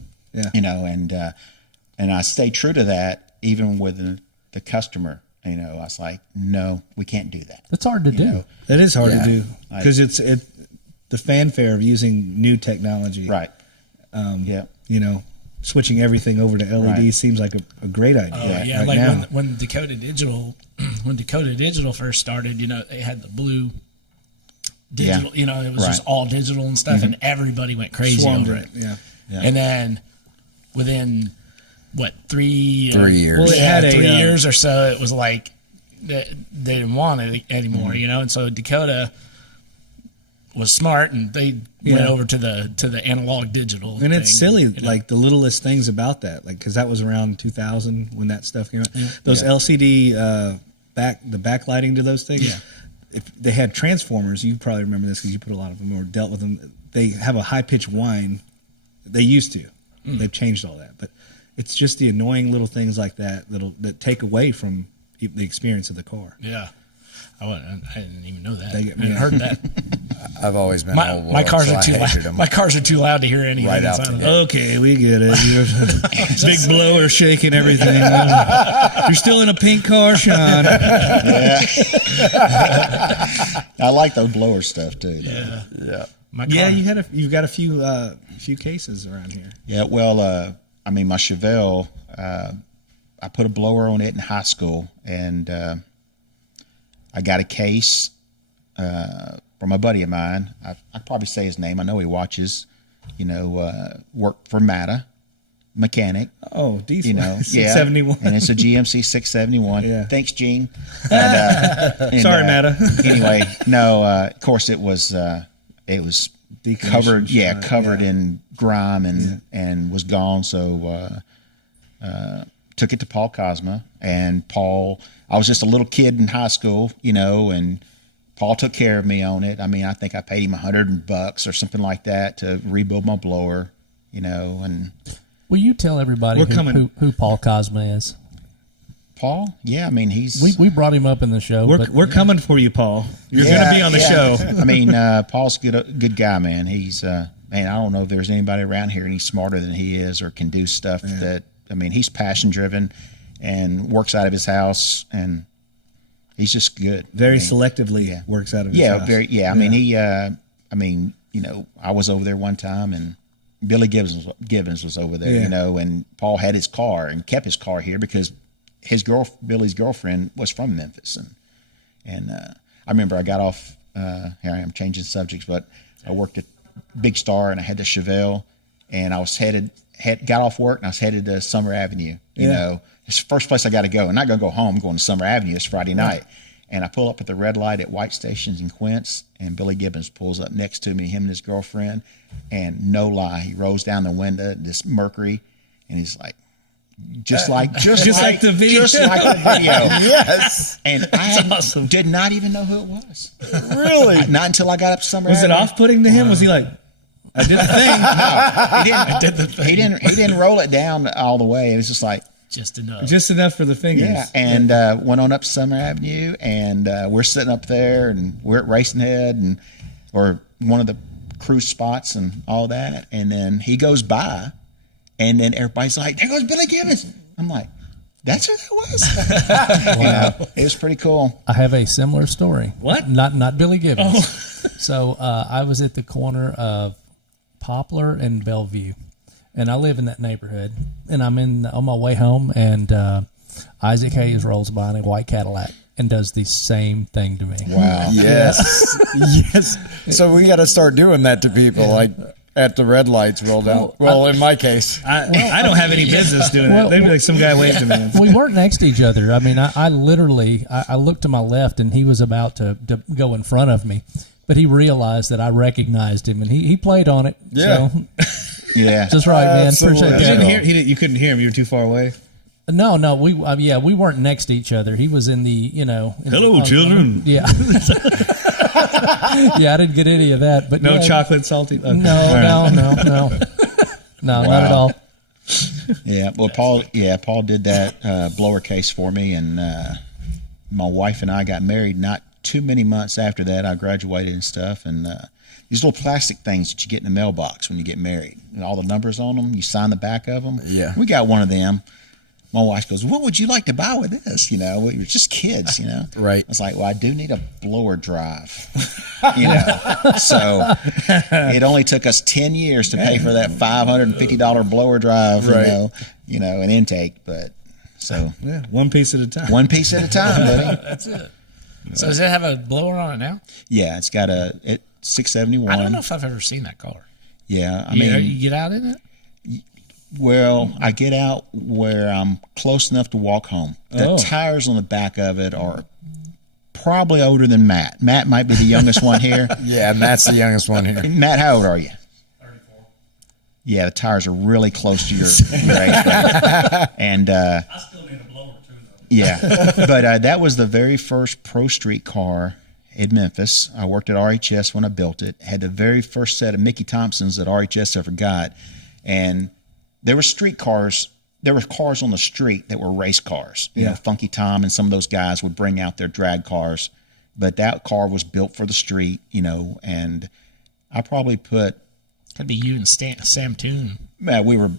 and I stay true to that even with the customer. I was like, no, we can't do that. It's hard to do. That is hard to do Like- because it's the fanfare of using new technology. Right. Switching everything over to LED Right. seems like a great idea. right like now. when Dakota Digital first started, they had the blue digital, it was just Right. all digital and stuff, and everybody went crazy Swarmed over it. it. Yeah. Yeah. And then within 3 years. Well, it had 3 a, years or so, it was like they didn't want it anymore, and so Dakota was smart and they went over to the analog digital And it's thing, silly, like the littlest things about that, like because that was around 2000 when that stuff came out. Those LCD the backlighting to those things. Yeah. If they had transformers, you probably remember this because you put a lot of them or dealt with them. They have a high pitched whine. They used to. They've changed all that, but it's just the annoying little things like that that take away from the experience of the car. Yeah. I didn't even know that. They I get- hadn't heard that. I've always been old My world, cars so are too I hated loud. them. My cars are too loud to hear anything. Right out inside the of gate. it. Okay, we get it. Big blower shaking everything. You're still in a pink car, Sean. I like those blower stuff too. Yeah. Yeah. My car, Yeah, you've got a few cases around here. Yeah, well, my Chevelle, I put a blower on it in high school, and I got a case from a buddy of mine. I'd probably say his name. I know he watches, worked for MATA, mechanic. Oh, diesel. You know, 671. and it's a GMC 671. Yeah. Thanks, Gene. And, Sorry, Matta. Anyway, no, of course it was covered, Decommissioned, covered in grime and was gone. So took it to Paul Cosma, and Paul. I was just a little kid in high school, you know, and Paul took care of me on it. I mean, I think I paid him $100 or something like that to rebuild my blower, you know. And Will you tell everybody who Paul Cosma is? Paul, yeah, I mean, he's We brought him up in the show. We're coming for you, Paul. You're going to be on the show. I mean, Paul's a good guy, man. He's man, I don't know if there's anybody around here any smarter than he is or can do stuff that. I mean, he's passion driven and works out of his house, and he's just good. Very selectively works out of his house. I mean, you know, I was over there one time, and Billy Gibbons was over there, you know, and Paul had his car and kept his car here because Billy's girlfriend was from Memphis, and I remember I got off. Here I am changing subjects, but I worked at Big Star, and I had the Chevelle, and I was got off work, and I was headed to Summer Avenue. You know, it's the first place I got to go. I'm not going to go home. I'm going to Summer Avenue. It's Friday night. And I pull up at the red light at White Stations in Quince, and Billy Gibbons pulls up next to me, him and his girlfriend. And no lie, he rolls down the window, this Mercury, and he's like, just like the video. Just like the video. Yes. And I did not even know who it was. Really? Not until I got up to Summer Was it Avenue. off-putting to him? Was he like, I did the thing? He didn't roll it down all the way. It was just like Just enough. Just enough for the fingers. yeah. And went on up Summer Avenue, and we're sitting up there, and we're at Racing Head, or one of the cruise spots, and all that. And then he goes by, and then everybody's like, "There goes Billy Gibbons." I'm like, "That's who that was." You know, it was pretty cool. I have a similar story. What? Not Billy Gibbons. So I was at the corner of Poplar and Bellevue, and I live in that neighborhood. And I'm on my way home, and Isaac Hayes rolls by in a white Cadillac and does the same thing to me. Wow. Yes. Yes. So we got to start doing that to people, like at the red lights roll down. Well, in my case. I don't have any business doing that. They'd be like, some guy waved to me. We weren't next to each other. I mean, I literally looked to my left, and he was about to go in front of me. But he realized that I recognized him, and he played on it. Yeah. So, Yeah. just right, man. Absolutely. Appreciate that. You couldn't hear him. You were too far away. No, we weren't next to each other. He was in the Hello, children. Yeah. Yeah, I didn't get any of that. But No yeah, chocolate salty. Okay. No, not at all. Yeah, well, Paul did that blower case for me, and my wife and I got married not too many months after that. I graduated and stuff, and these little plastic things that you get in the mailbox when you get married, and all the numbers on them, you sign the back of them. Yeah. We got one of them. My wife goes, "What would you like to buy with this?" You know, we were just kids, you know. Right. I was like, "Well, I do need a blower drive," you know. So it only took us 10 years to pay for that $550 blower drive, Right. you know, an intake. But so Yeah, one piece at a time. one piece at a time, buddy. That's it. So does it have a blower on it now? Yeah, it's got a 671. I don't know if I've ever seen that car. Yeah, I You mean, get out in it? well, I get out where I'm close enough to walk home. The tires on the back of it are probably older than Matt. Matt might be the youngest one here. Yeah, Matt's the youngest one here. Matt, how old are you? 34. Yeah, the tires are really close to your age. And I still need a blower too, though. yeah, but that was the very first Pro Street car in Memphis. I worked at RHS when I built it. Had the very first set of Mickey Thompsons that RHS ever got, and there were street cars. There were cars on the street that were race cars. You know, Funky Tom and some of those guys would bring out their drag cars, but that car was built for the street. You know, and I probably put. That'd be you and Sam Toon. We were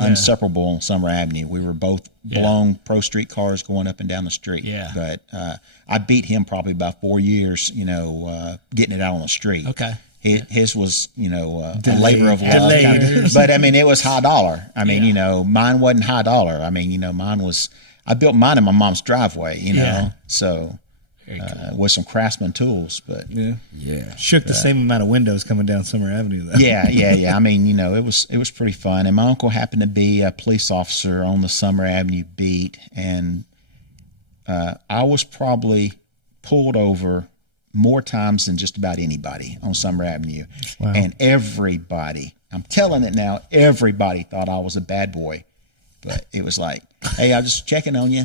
inseparable on Summer Avenue. We were both blown Pro Street cars going up and down the street. Yeah. But I beat him probably about 4 years, you know, getting it out on the street. Okay. His was, you know, a labor of love. Delayed. But, I mean, it was high dollar. I mean, you know, mine wasn't high dollar. I mean, you know, I built mine in my mom's driveway, you know. Yeah. So, Very cool. with some Craftsman tools. But Yeah. Shook the same amount of windows coming down Summer Avenue, though. yeah. I mean, it was pretty fun. And my uncle happened to be a police officer on the Summer Avenue beat, and I was probably pulled over more times than just about anybody on Summer Avenue. Wow. And everybody, I'm telling it now, everybody thought I was a bad boy. But it was like, hey, I'm just checking on you.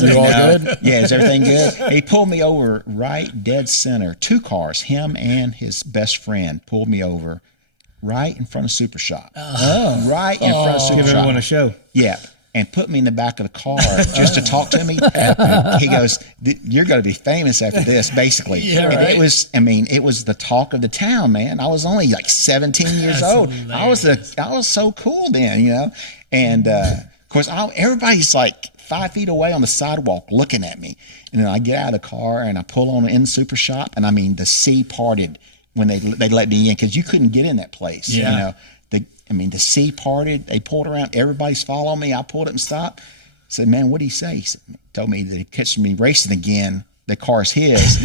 You all good? Yeah, is everything good? He pulled me over right dead center. 2 cars, him and his best friend, pulled me over right in front of Super Shop. Right in front of Super Give Shop. everyone a show. Yeah, and put me in the back of the car just to talk to me. He goes, "You're going to be famous after this," basically. Yeah, and right. it was the talk of the town, man. I was only like 17 years old. I was so cool then, And of course, everybody's like 5 feet away on the sidewalk looking at me. And then I get out of the car and I pull on in the Super Shop, and I mean, the sea parted when they let me in, because you couldn't get in that place. Yeah. The sea parted. They pulled around. Everybody's following me. I pulled up and stopped. Said, "Man, what did he say?" He told me that he catch me racing again. The car's his,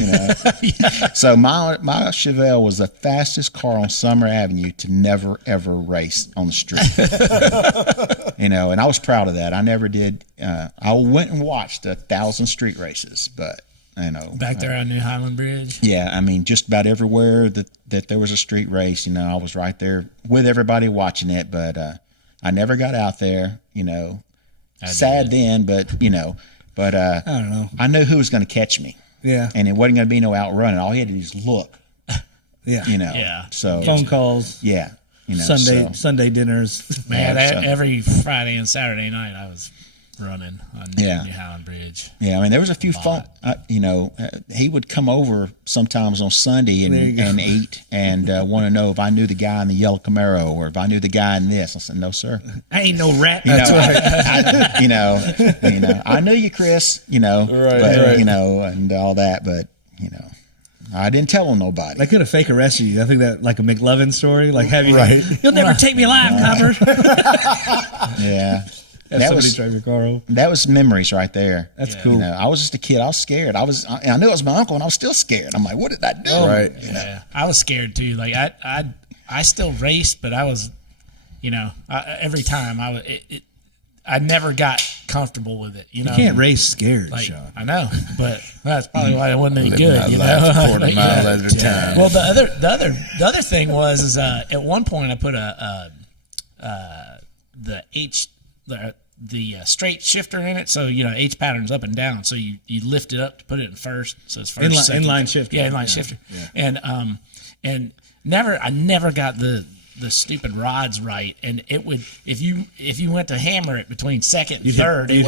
So my Chevelle was the fastest car on Summer Avenue to never ever race on the street. And I was proud of that. I never did. I went and watched 1,000 street races, but Back there on New Highland Bridge. yeah, I mean, just about everywhere that there was a street race, I was right there with everybody watching it. But I never got out there. Sad then, but I don't know. I knew who was going to catch me. Yeah. And it wasn't going to be no outrunning. All he had to do is look. Yeah. Yeah. So Phone calls. yeah. Sunday dinners. Man, Yeah, so- every Friday and Saturday night I was running on Yeah. New Highland Bridge. Yeah, I mean, there was a few phone. He would come over sometimes on Sunday There you go. and eat and want to know if I knew the guy in the yellow Camaro or if I knew the guy in this. I said, "No, sir." I ain't no rat. I knew you, Chris. Right. And all that, but I didn't tell him nobody. They could have fake arrested you. I think that like a McLovin story. Like have you? Right. You'll never take me alive, copper. Yeah, Have that somebody was drive your car over. that was memories right there. That's Yeah. cool. I was just a kid. I was scared. I knew it was my uncle, and I was still scared. I'm like, what did I do? Right. Yeah, I was scared too. Like I still raced, but I was, every time I never got comfortable with it. You can't race scared, Like Sean. I know, but that's probably why it wasn't any Living good. my life a quarter But, mile at a time. Well, the other thing was at one point I put the straight shifter in it, so H pattern's up and down, so you lift it up to put it in first, so it's first second. Inline shifter. Yeah, inline shifter. Yeah. And I never got the stupid rods right, and it would if you went to hammer it between second and third, it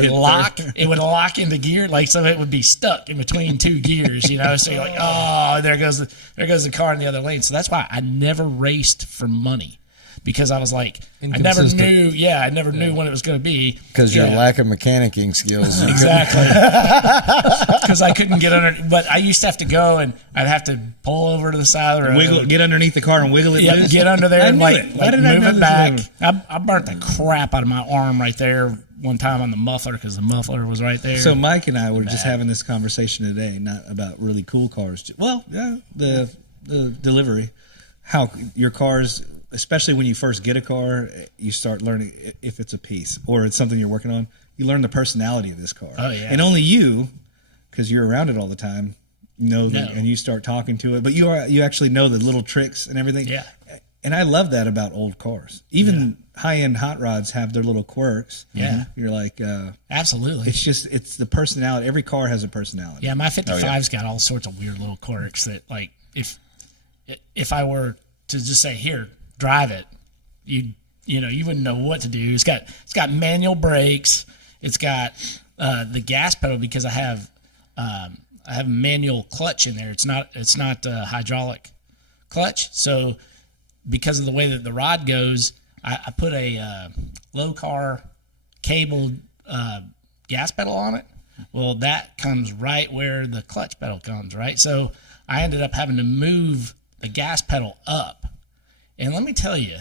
would lock into gear, like, so it would be stuck in between two gears, so you're like, oh, there goes the car in the other lane. So that's why I never raced for money, because I was like, I never knew when it was going to be, Because your lack of mechanicking skills. exactly, because I couldn't get under. But I used to have to go, and I'd have to pull over to the side of the road, Get underneath the car and wiggle it yeah, loose. get under there I and knew like it. Why did I move know it this back. move? I burnt the crap out of my arm right there one time on the muffler, because the muffler was right there. So Mike and I were just having this conversation today, not about really cool cars. Well, yeah, the delivery, how your cars, especially when you first get a car, you start learning if it's a piece or it's something you're working on. You learn the personality of this car. Oh, yeah. And only you, because you're around it all the time, know that, No. and you start talking to it. But you actually know the little tricks and everything. Yeah. And I love that about old cars. Even high-end hot rods have their little quirks. Yeah. You're like, Absolutely. it's the personality. Every car has a personality. Yeah, my 55's got all sorts of weird little quirks that, like, if I were to just say, here, drive it, you wouldn't know what to do. It's got manual brakes. It's got the gas pedal, because I have a manual clutch in there. It's not a hydraulic clutch. So because of the way that the rod goes, I put a low car cabled gas pedal on it. Well, that comes right where the clutch pedal comes, right? So I ended up having to move the gas pedal up. And let me tell you,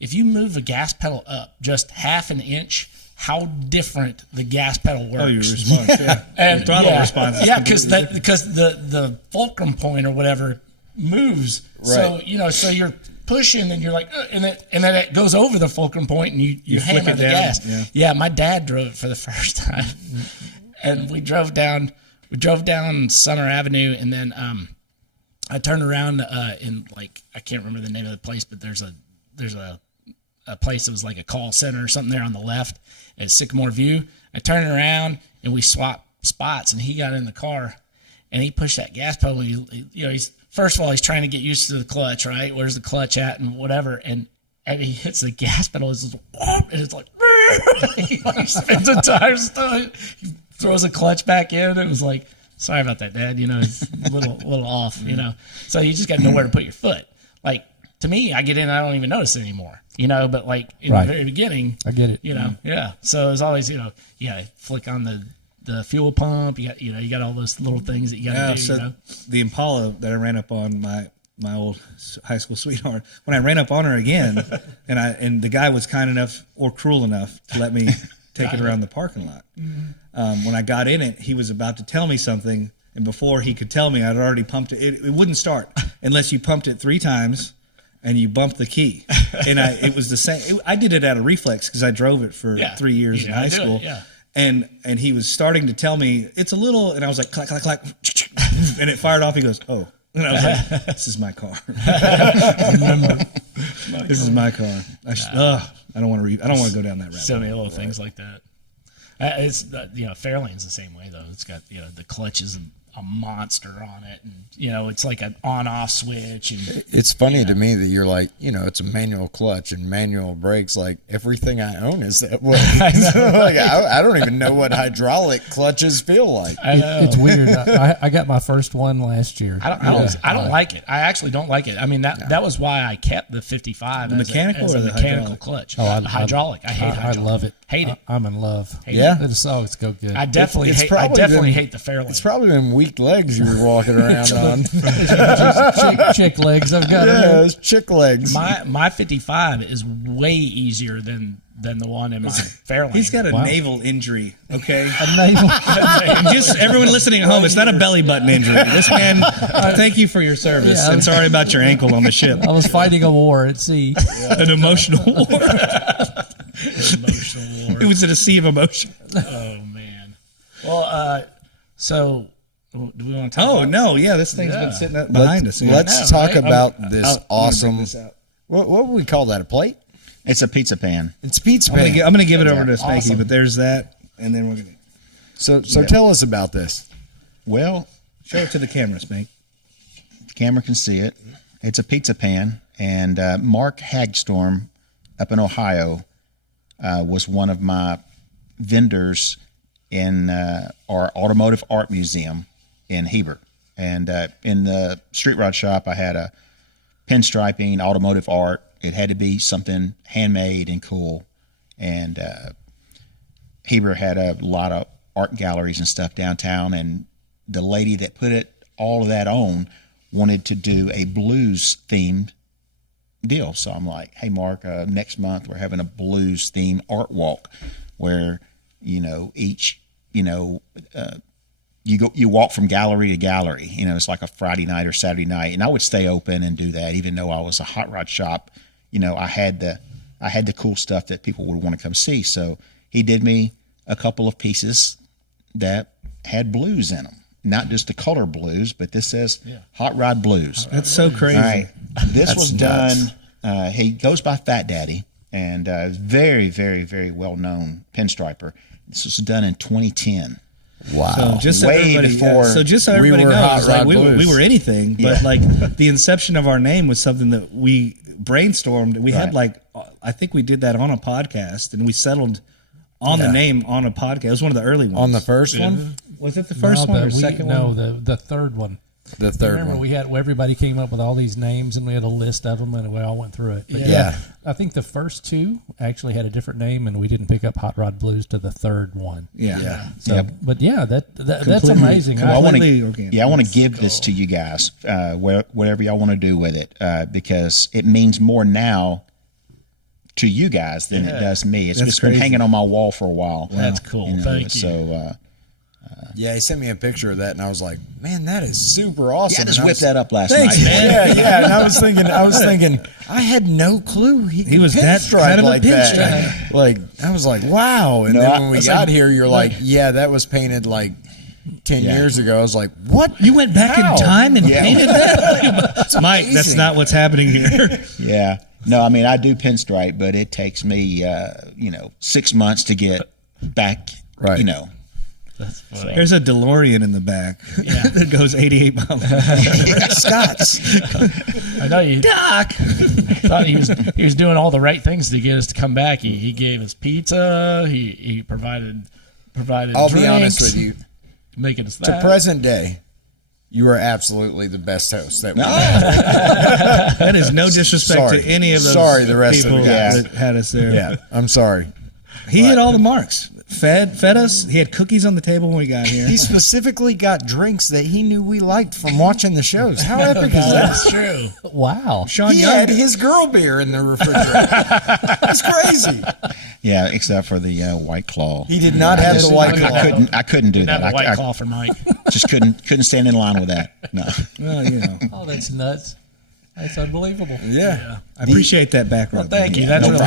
if you move the gas pedal up just half an inch, how different the gas pedal works. Oh, your response, yeah. And Your throttle response is yeah, because completely the fulcrum point or whatever moves. So so you're pushing and you're like, and then it goes over the fulcrum point and you flick hammer it the down, gas. yeah. My dad drove it for the first time, and we drove down Summer Avenue, and then I turned around in like I can't remember the name of the place, but there's a place that was like a call center or something there on the left at Sycamore View. I turned around and we swapped spots, and he got in the car and he pushed that gas pedal. He's first of all, he's trying to get used to the clutch, right? Where's the clutch at and whatever. And he hits the gas pedal, and it's like, he like spins the tires, he throws a clutch back in. It was like, sorry about that, Dad. It's a little off, So you just got to know where to put your foot. Like, to me, I get in and I don't even notice it anymore, but like in the very beginning, I get it. Yeah. So it's always, you gotta flick on the fuel pump. You got all those little things that you got to do. So the Impala that I ran up on my old high school sweetheart, when I ran up on her again, and the guy was kind enough or cruel enough to let me take it around the parking lot. When I got in it, he was about to tell me something, and before he could tell me, I'd already pumped it. It wouldn't start unless you pumped it 3 times. And you bumped the key, and it was the same. I did it out of reflex because I drove it for 3 years in high school. And he was starting to tell me it's a little, and I was like clack clack clack, and it fired off. He goes, oh, and I was like, this is my car. This is my car. I don't want to go down that route. So many little things like that. It's Fairlane's the same way though. It's got the clutch is a monster on it, and it's like an on-off switch. And it's funny to me that you're like, it's a manual clutch and manual brakes. Like everything I own is that way. Like I don't even know what hydraulic clutches feel like. It's weird. I got my first one last year. I don't like it. I actually don't like it. I mean that was why I kept the 55 the mechanical or the mechanical clutch. Oh, hydraulic. I hate hydraulic. I love it. Hate it. I'm in love. It's always go good. I definitely hate the Fairlane. It's probably them weak legs you were walking around on. chick legs. I've got those chick legs. My 55 is way easier than the one in my Fairlane. He's got a naval injury. Okay, a naval. Just everyone listening at home, it's not a belly button injury. This man, thank you for your service, and sorry about your ankle on the ship. I was fighting a war at sea. An emotional war. Emotional war. It was in a sea of emotion. Oh man. Well, so do we want to talk about no, this thing's been sitting up behind us. Let's talk about this awesome. What would we call that? A plate? It's a pizza pan. It's pizza pan. I'm going to give it over to Spanky, awesome. but there's that, and then we're going to. So tell us about this. Well, Show it to the camera, Spank. the camera can see it. It's a pizza pan, and Mark Hagstorm up in Ohio was one of my vendors in our automotive art museum in Heber. And in the street rod shop, I had a pinstriping automotive art. It had to be something handmade and cool. And Heber had a lot of art galleries and stuff downtown. And the lady that put all of that on wanted to do a blues themed deal. So I'm like, hey, Mark, next month we're having a blues themed art walk where, each, you walk from gallery to gallery. It's like a Friday night or Saturday night, and I would stay open and do that, even though I was a hot rod shop. I had the cool stuff that people would want to come see. So he did me a couple of pieces that had blues in them, not just the color blues, but this says hot rod blues. That's so crazy. All right, this was nuts. done. He goes by Fat Daddy, and very, very, very well known pinstriper. This was done in 2010. Wow. So just so Way everybody, before so just so we everybody were Hot knows, like, Rod we Blues. were anything, but like the inception of our name was something that we brainstormed. We had I think we did that on a podcast, and we settled on the name on a podcast. It was one of the early ones. On the first one? Was it the first one or second one? No, the third one. The third Remember, one. we had everybody came up with all these names, and we had a list of them, and we all went through it. But Yeah. I think the first two actually had a different name, and we didn't pick up Hot Rod Blues to the third one. Yeah. So, but that's amazing. Well, I want Completely to, organic. I want to give this to you guys, whatever y'all want to do with it, because it means more now to you guys than it does me. It's That's just been crazy. hanging on my wall for a while. That's cool. Thank you. So Yeah, he sent me a picture of that, and I was like, "Man, that is super awesome." yeah, I just And whipped that up last Thanks, night. man. Yeah. And I was thinking, I had no clue he was that pinstripe kind of a like that. Like, I was like, wow. And No, then when we it's got like- here, you're like, yeah, that was painted like 10 years ago. I was like, what? You went back How? in time and Yeah. painted that? Mike, that's amazing. not what's happening here. Yeah. No, I mean, I do pinstripe, but it takes me, 6 months to get back, Right. That's funny. There's a DeLorean in the back that goes 88 miles an hour. Scott's. I know you Doc! thought he was doing all the right things to get us to come back. He gave us pizza. He provided I'll drinks, be honest with you. making us To that. present day, you are absolutely the best host that we had. That is no disrespect Sorry. to any of those Sorry, the rest of people the guys. that had us there. Yeah, I'm sorry. He hit all the marks. Fed us. He had cookies on the table when we got here. He specifically got drinks that he knew we liked from watching the shows. How epic is that? That's true. Wow. Sean He Young. had his girl beer in the refrigerator. It's crazy. Yeah, except for the White Claw. He did not have the White Claw. I couldn't do Didn't that. have a white I claw for Mike. just couldn't stand in line with that. No. Well, Oh, that's nuts. That's unbelievable. Yeah. I appreciate that back rub. Thank you. That's no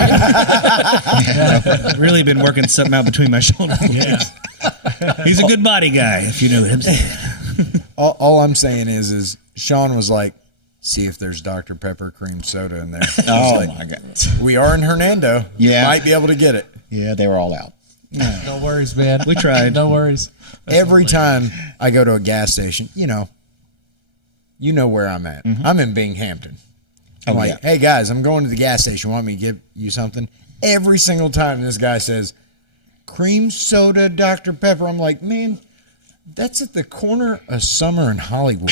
really Really been working something out between my shoulders. yeah. He's a good body guy, if you know what I'm saying. All I'm saying is Sean was like, see if there's Dr. Pepper cream soda in there. I was Oh, like, my God. we are in Hernando. Yeah. Might be able to get it. Yeah, they were all out. No worries, man. We tried. No worries. Every time I go to a gas station, you know where I'm at. I'm in Binghamton. I'm Oh, like, yeah. hey guys, I'm going to the gas station. Want me to give you something? Every single time this guy says, cream soda, Dr. Pepper, I'm like, man, that's at the corner of Summer and Hollywood.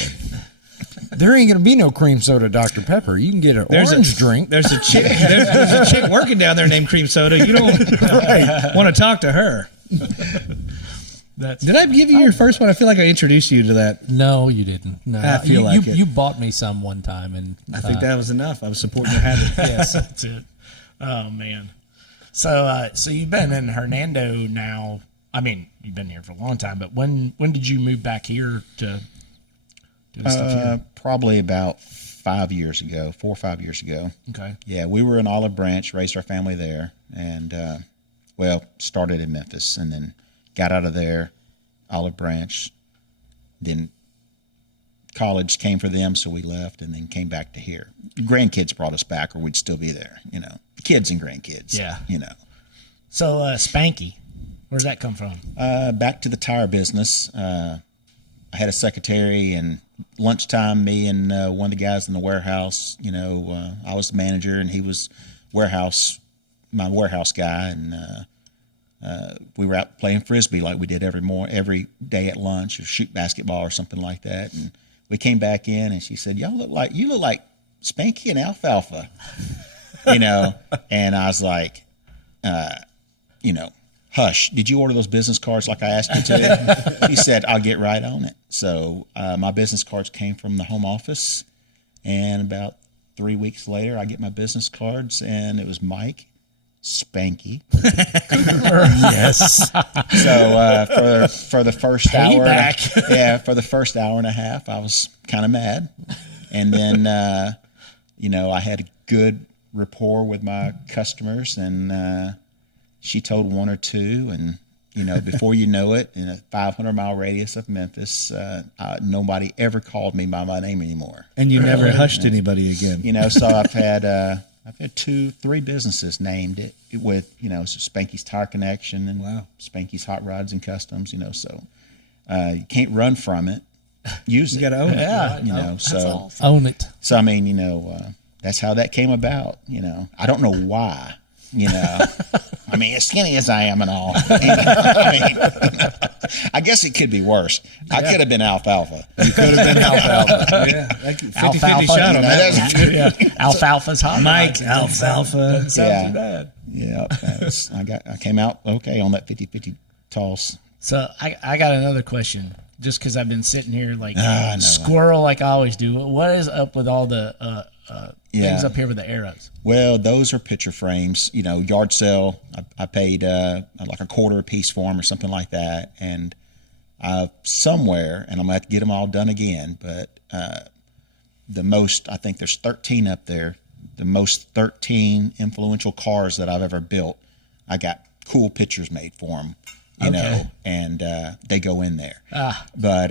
There ain't gonna be no cream soda, Dr. Pepper. You can get an orange drink. There's a chick. There's a chick working down there named Cream Soda. You don't want to talk to her. That's Did I give you your first one? I feel like I introduced you to that. No, you didn't. No, I feel you, like you, it. you bought me some one time, and I think that was enough. I was supporting your habit. yes. That's it. Oh man. So you've been in Hernando now. I mean, you've been here for a long time, but when did you move back here to do the stuff here? Probably about 5 years ago, 4 or 5 years ago. Okay. Yeah, we were in Olive Branch, raised our family there, and started in Memphis, and then got out of there, Olive Branch. Then college came for them, so we left, and then came back to here. Grandkids brought us back, or we'd still be there. Kids and grandkids. Yeah. So Spanky, where's that come from? back to the tire business. I had a secretary, and lunchtime, me and one of the guys in the warehouse, I was the manager and he was my warehouse guy. And we were out playing Frisbee like we did every day at lunch, or shoot basketball or something like that. And we came back in and she said, you look like Spanky and Alfalfa, and I was like, hush, did you order those business cards like I asked you to? He said, I'll get right on it. So my business cards came from the home office, and about 3 weeks later, I get my business cards, and it was Mike Spanky. Yes. So for the first Payback. for the first hour and a half, I was kind of mad, and then I had a good rapport with my customers, and she told one or two, and before you know it, in a 500-mile radius of Memphis, nobody ever called me by my name anymore. And you never hushed anybody again. So I've had 2-3 businesses named it with so Spanky's Tire Connection and Wow. Spanky's Hot Rods and Customs. So you can't run from it. Use it. You got to own it. Yeah. So Own it. so I mean that's how that came about. I don't know why. I mean, as skinny as I am and all, I guess it could be worse. I could have been Alfalfa. You could have been Alfalfa. Yeah, like 50-50 Alfalfa, shot on that one. Yeah. Alfalfa's hot. Mike, rods. Alfalfa. Doesn't sound Yeah. too bad. Yeah, I came out okay on that 50-50 toss. So I got another question, just because I've been sitting here like I know. squirrel like I always do. What is up with all the things Yeah. up here with the arrows? Well, those are picture frames. You know, yard sale. I paid like a quarter a piece for them or something like that, and somewhere, and I'm gonna have to get them all done again. But the most, I think there's 13 up there. The most 13 influential cars that I've ever built. I got cool pictures made for them, you know, and they go in there. But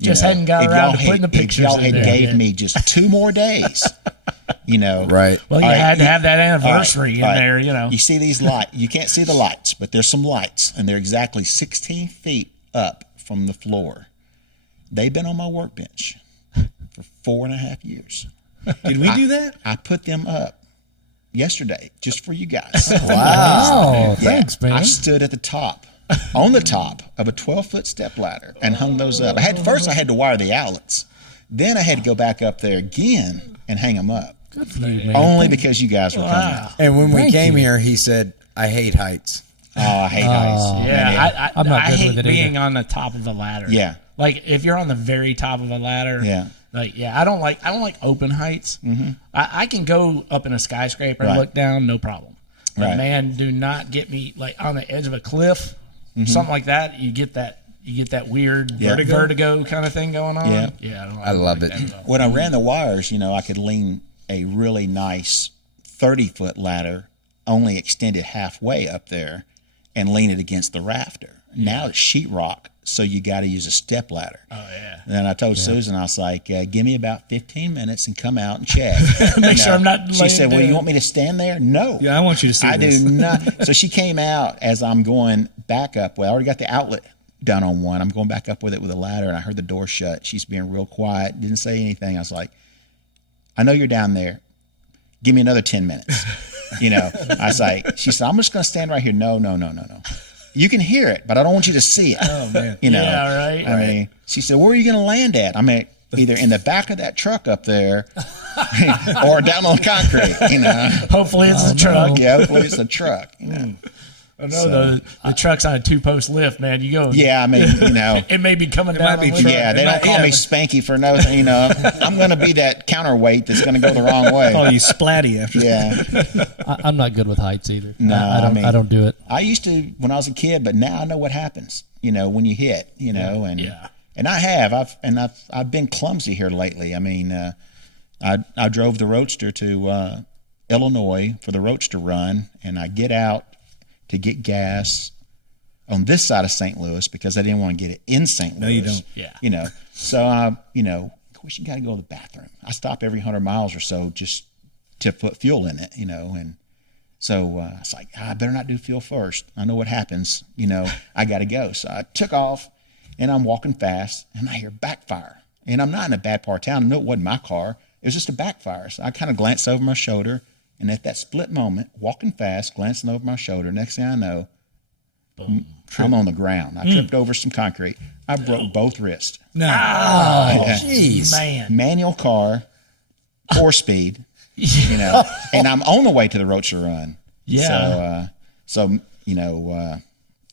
Just hadn't got if around y'all to putting the pictures If y'all in had there gave yet. me just 2 more days, you know, Right. Well, you All right, had to have that anniversary in all right. there, you know. You see these lights. You can't see the lights, but there's some lights, and they're exactly 16 feet up from the floor. They've been on my workbench for 4.5 years. Did we do that? I put them up yesterday just for you guys. Oh, thanks, man. I stood at the top, on the top of a 12-foot step ladder and hung those up. I had to wire the outlets. Then I had to go back up there again and hang them up. Good for you, man. Only because you guys were coming. And when we Thank came you. here, he said, "I hate heights." Oh, I hate heights. Yeah, I'm not I good hate with it being on the top of a ladder. Yeah. Like if you're on the very top of a ladder. Yeah. Like I don't like open heights. Mm-hmm. I can go up in a skyscraper and Right. look down, no problem. But Right. man, do not get me like on the edge of a cliff, something like that. You get that weird Yeah. vertigo kind of thing going on. Yeah. Yeah, I love like it. that at all. When I ran the wires, you know, I could lean a really nice 30-foot ladder, only extended halfway up there, and lean it against the rafter. Now it's sheetrock, so you got to use a step ladder. Oh yeah. And then I told Susan, I was like, give me about 15 minutes and come out and check. Make sure I'm not She laying said, well, you dead. want me to stand there? No. Yeah, I want you to see I this. do not. So she came out as I'm going back up. Well, I already got the outlet done on one. I'm going back up with it with a ladder, and I heard the door shut. She's being real quiet, didn't say anything. I was like, I know you're down there. Give me another 10 minutes. You know, I was like, she said, I'm just going to stand right here. No. You can hear it, but I don't want you to see it. Oh, man. You know, Yeah, right. I mean, she said, where are you going to land at? I mean, either in the back of that truck up there or down on concrete, you know. Hopefully it's a truck. Yeah, hopefully it's a truck, you know. I know the truck's on a 2-post lift, man. You go. Yeah, I mean, you know. It may be coming down. might be the lift. Yeah, they don't call me Spanky for nothing, you know. I'm going to be that counterweight that's going to go the wrong way. Call you Splatty after that. Yeah. I'm not good with heights either. No, I don't do it. I used to when I was a kid, but now I know what happens, you know, when you hit, you know, and Yeah. and I have. I've been clumsy here lately. I mean, I drove the Roadster to Illinois for the Roadster run, and I get out to get gas on this side of St. Louis because I didn't want to get it in St. Louis. No, you don't. Yeah. You know, so you know, of course you got to go to the bathroom. I stop every 100 miles or so just to put fuel in it, you know, and so I was like, I better not do fuel first. I know what happens, you know. I got to go. So I took off, and I'm walking fast, and I hear backfire, and I'm not in a bad part of town. I know it wasn't my car. It was just a backfire. So I kind of glanced over my shoulder. And at that split moment, walking fast, glancing over my shoulder, next thing I know, I'm on the ground. I tripped over some concrete. I broke both wrists. No. Yeah. Jeez. Man. Manual car, 4-speed, you know, and I'm on the way to the Roadster run. Yeah. So you know,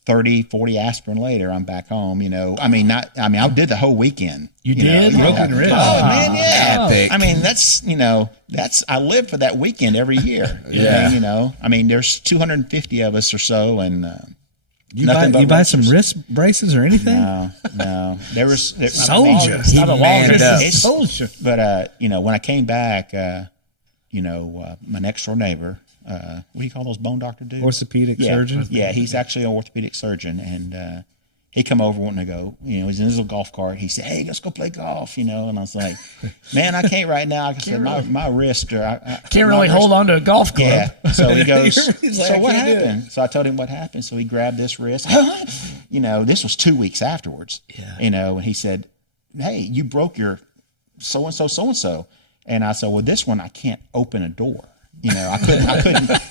30, 40 aspirin later, I'm back home, you know. I I did the whole weekend. You know, did? yeah. Broken wrist. Oh, man, yeah. Epic. I mean, I live for that weekend every year. Yeah. You know, I mean, there's 250 of us or so, and You nothing but buy some Roadsters. wrist braces or anything? No. There Soldier. He Not a manned Walrus. up. It's- Soldier. But you know, when I came back, you know, my next door neighbor, what do you call those bone doctor dudes? Orthopedic surgeon? Yeah, he's actually an orthopedic surgeon, and he come over wanting to go. You know, he's in his little golf cart. He said, "Hey, let's go play golf." You know, and I was like, "Man, I can't right now." I said, "My wrist or Can't really hold on to a golf club. Yeah. So he goes, He's like, so "I what can't do it." happened? So I told him what happened. So he grabbed this wrist. You know, this was 2 weeks afterwards. Yeah. You know, and he said, "Hey, you broke your so and so." And I said, "Well, this one I can't open a door. You know,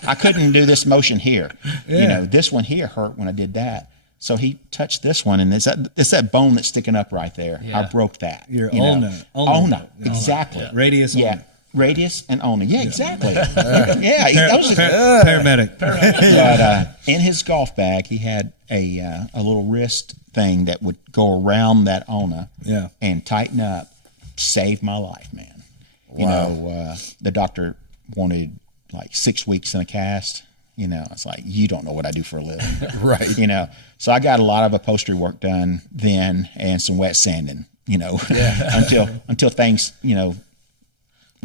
I couldn't do this motion here. You know, this one here hurt when I did that." So he touched this one, and it's that bone that's sticking up right there. I Yeah. broke that. Your you know. ulna. Exactly. Radius. Yeah. ulna. Radius and ulna. Yeah, exactly. Yeah, that was Paramedic. but in his golf bag, he had a little wrist thing that would go around that ulna Yeah. and tighten up. Saved my life, man. You know, the doctor wanted like 6 weeks in a cast. You know, it's like, you don't know what I do for a living. Right. You know, so I got a lot of upholstery work done then and some wet sanding, you know, until things, you know,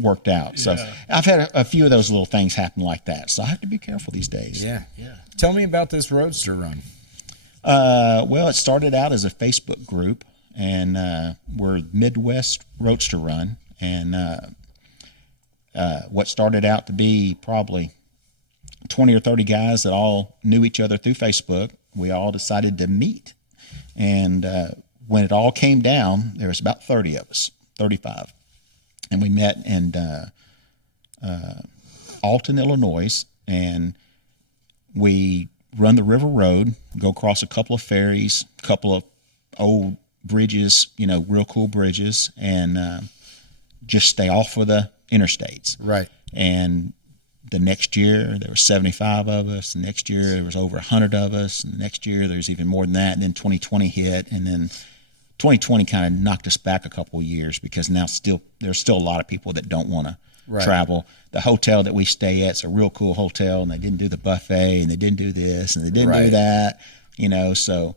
worked out. So I've had a few of those little things happen like that. So I have to be careful these days. Yeah. Tell me about this Roadster run. Well, it started out as a Facebook group, and we're Midwest Roadster Run. And what started out to be probably 20 or 30 guys that all knew each other through Facebook, we all decided to meet. And when it all came down, there was about 30 of us, 35. And we met in Alton, Illinois, and we run the river road, go across a couple of ferries, a couple of old bridges, you know, real cool bridges, and just stay off of the interstates. Right. And the next year there were 75 of us. The next year there was over 100 of us. And the next year there's even more than that. And then 2020 hit, and then 2020 kind of knocked us back a couple of years because now there's still a lot of people that don't want to travel. The hotel that we stay at is a real cool hotel, and they didn't do the buffet, and they didn't do this, and they didn't do that, you know. So,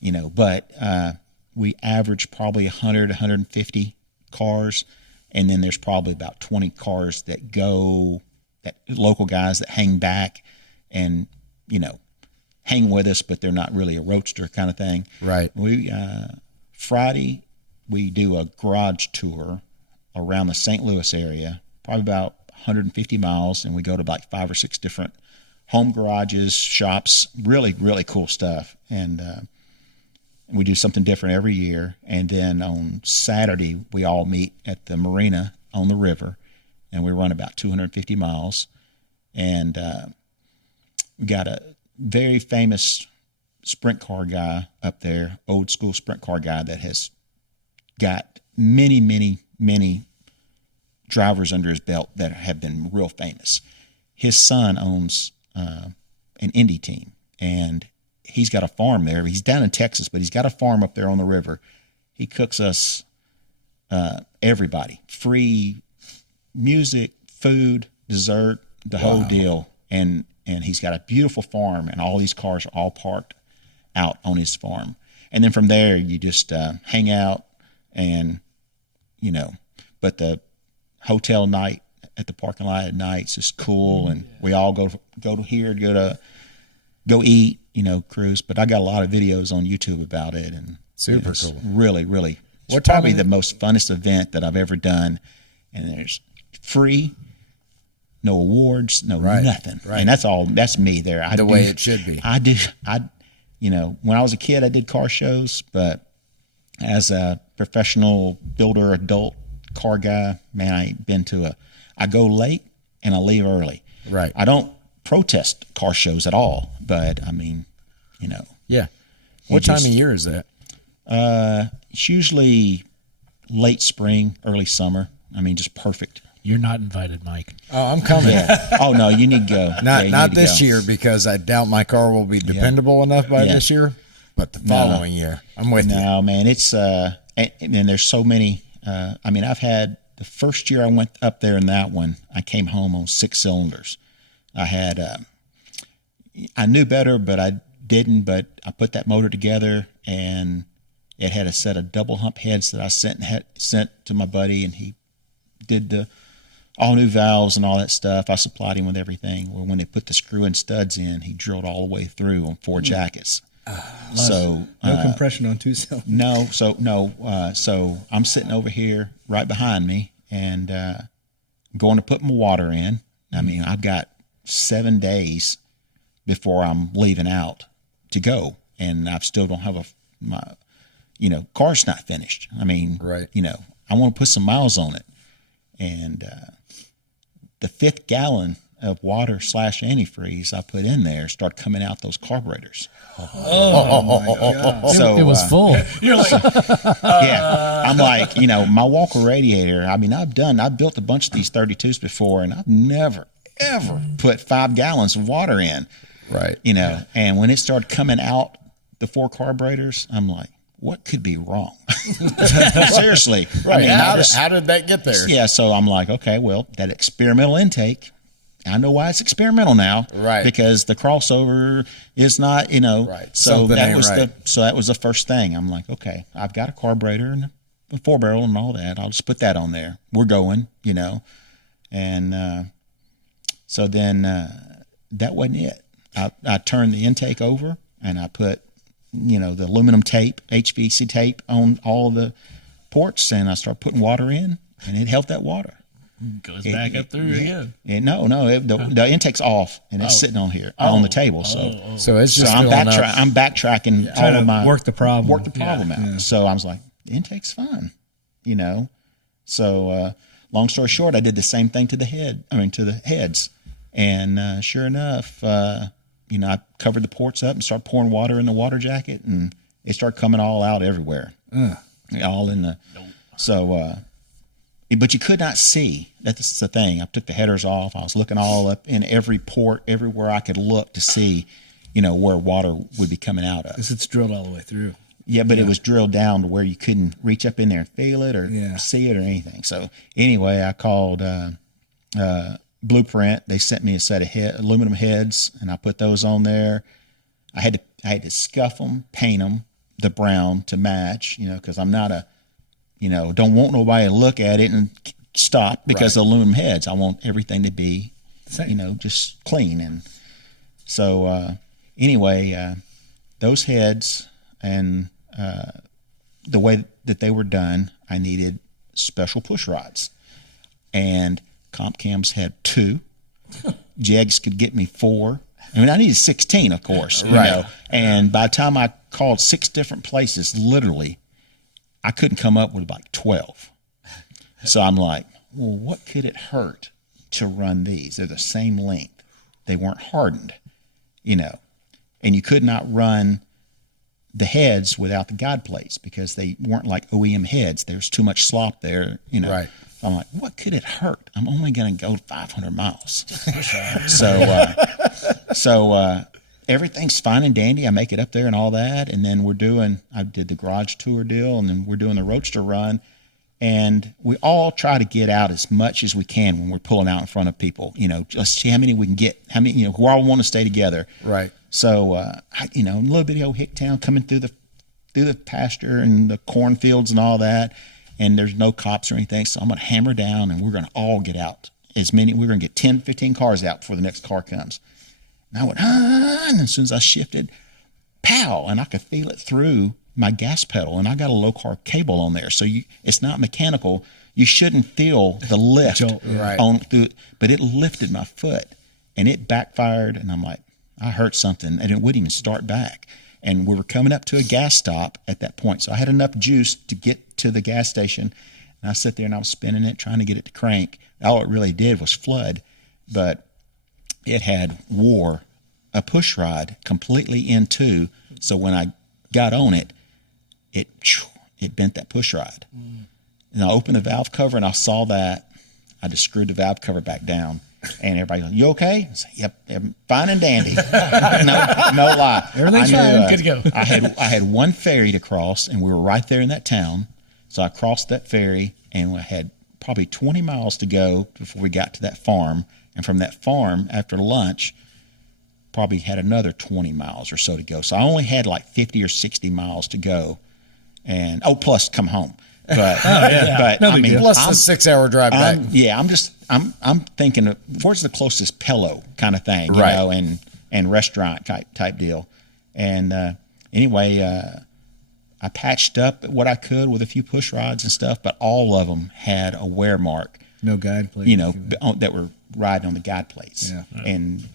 you know, but we average probably 100, 150 cars, and then there's probably about 20 cars that go, that local guys that hang back and, you know, hang with us, but they're not really a roadster kind of thing. Right. We Friday we do a garage tour around the St. Louis area, probably about 150 miles, and we go to like 5 or 6 different home garages, shops, really, really cool stuff. And we do something different every year. And then on Saturday, we all meet at the marina on the river, and we run about 250 miles. And we got a very famous sprint car guy up there, old school sprint car guy that has got many, many, many drivers under his belt that have been real famous. His son owns an Indy team, and he's got a farm there. He's down in Texas, but he's got a farm up there on the river. He cooks us everybody free music, food, dessert, the whole deal. And he's got a beautiful farm, and all these cars are all parked out on his farm. And then from there, you just hang out, and you know. But the hotel night at the parking lot at night is just cool, and we all go to here, go eat, you know, cruise. But I got a lot of videos on YouTube about it, and Super it's cool. Really, really. It's What time probably is the it? most funnest event that I've ever done. And there's free, no awards, no nothing. Right. And that's me there. The way it should be. You know, when I was a kid, I did car shows, but as a professional builder, adult car guy, man, I ain't been to I go late and I leave early. Right. I don't protest car shows at all, but I mean, you know. Yeah. What time of year is that? It's usually late spring, early summer. I mean, just perfect. You're not invited, Mike. Oh, I'm coming. Yeah. Oh no, you need to go. Not this year, because I doubt my car will be dependable enough by Yeah. this year. But the following year, I'm with you. No, man, it's and there's so many. I mean, I've had the first year I went up there in that one, I came home on 6 cylinders. I had I knew better, but I didn't. But I put that motor together, and it had a set of double hump heads that I sent to my buddy, and he did the all new valves and all that stuff. I supplied him with everything. Well, when they put the screw and studs in, he drilled all the way through on 4 jackets. So No compression on 2 cylinders. So I'm sitting over here right behind me, and going to put my water in. I mean, I've got 7 days before I'm leaving out to go, and I still don't have my car's not finished. I mean, Right. I want to put some miles on it, and the 5th gallon of water / antifreeze I put in there start coming out those carburetors. So It was full. You're like, yeah, I'm like, my Walker radiator. I mean, I've built a bunch of these 32s before, and I've never ever put 5 gallons of water in. Right. And when it started coming out, the 4 carburetors, I'm like, what could be wrong? Seriously. Right. I mean, How did that get there? yeah. So I'm like, okay, well, that experimental intake, I know why it's experimental now. Right. Because the crossover is not, Right. So Something that ain't was right. that was the first thing. I'm like, okay, I've got a carburetor and a 4-barrel and all that. I'll just put that on there. We're going, and so then that wasn't it. I turned the intake over and I put, the aluminum tape, HVAC tape on all the ports, and I started putting water in, and it held that water. Goes back up through again. The intake's off, and it's sitting on here on the table. So So it's just I'm filling up. I'm backtracking Trying all to of my work the problem. out. So I was like, the intake's fine, So long story short, I did the same thing to the heads, and sure enough, I covered the ports up and started pouring water in the water jacket, and it started coming all out everywhere, all in the. So, but you could not see. That's the thing. I took the headers off. I was looking all up in every port, everywhere I could look to see, where water would be coming out of. Because it's drilled all the way through. Yeah, but it was drilled down to where you couldn't reach up in there and feel it or Yeah. see it or anything. So anyway, I called Blueprint. They sent me a set of aluminum heads, and I put those on there. I had to scuff them, paint them the brown to match, because I'm not don't want nobody to look at it and stop because the aluminum heads. I want everything to be, Same. just clean. And so anyway, those heads and the way that they were done, I needed special push rods. And comp cams had 2. Jegs could get me 4. I mean, I needed 16, of course. And by the time I called 6 different places, literally, I couldn't come up with like 12. So I'm like, well, what could it hurt to run these? They're the same length. They weren't hardened, and you could not run the heads without the guide plates because they weren't like OEM heads. There's too much slop there, Right. I'm like, what could it hurt? I'm only going to go 500 miles. So everything's fine and dandy. I make it up there and all that. And then I did the garage tour deal, and then we're doing the Roadster run. And we all try to get out as much as we can when we're pulling out in front of people, just see how many we can get, how many, who all want to stay together. Right. So, a little bitty old Hicktown coming through the pasture and the cornfields and all that. And there's no cops or anything. So I'm going to hammer down, and we're going to all get out. We're going to get 10, 15 cars out before the next car comes. And I went, and as soon as I shifted, pow, and I could feel it through my gas pedal. And I got a low car cable on there. So it's not mechanical. You shouldn't feel the lift Right. on through it, but it lifted my foot, and it backfired. And I'm like, I hurt something, and it wouldn't even start back. And we were coming up to a gas stop at that point. So I had enough juice to get to the gas station. And I sat there and I was spinning it, trying to get it to crank. All it really did was flood, but it had wore a push rod completely in two. So when I got on it, it bent that push rod. And I opened the valve cover and I saw that. I just screwed the valve cover back down. And everybody goes, you okay? I said, yep, fine and dandy. no lie. Everything's fine. Good to go. I had one ferry to cross, and we were right there in that town. So I crossed that ferry, and we had probably 20 miles to go before we got to that farm. And from that farm, after lunch, probably had another 20 miles or so to go. So I only had like 50 or 60 miles to go. And plus come home. But but No I big mean, deal. Plus the 6-hour drive back. I'm thinking of where's the closest pillow kind of thing, Right. and restaurant type deal. And anyway, I patched up what I could with a few push rods and stuff, but all of them had a wear mark, No guide plate. that were riding on the guide plates. Yeah. And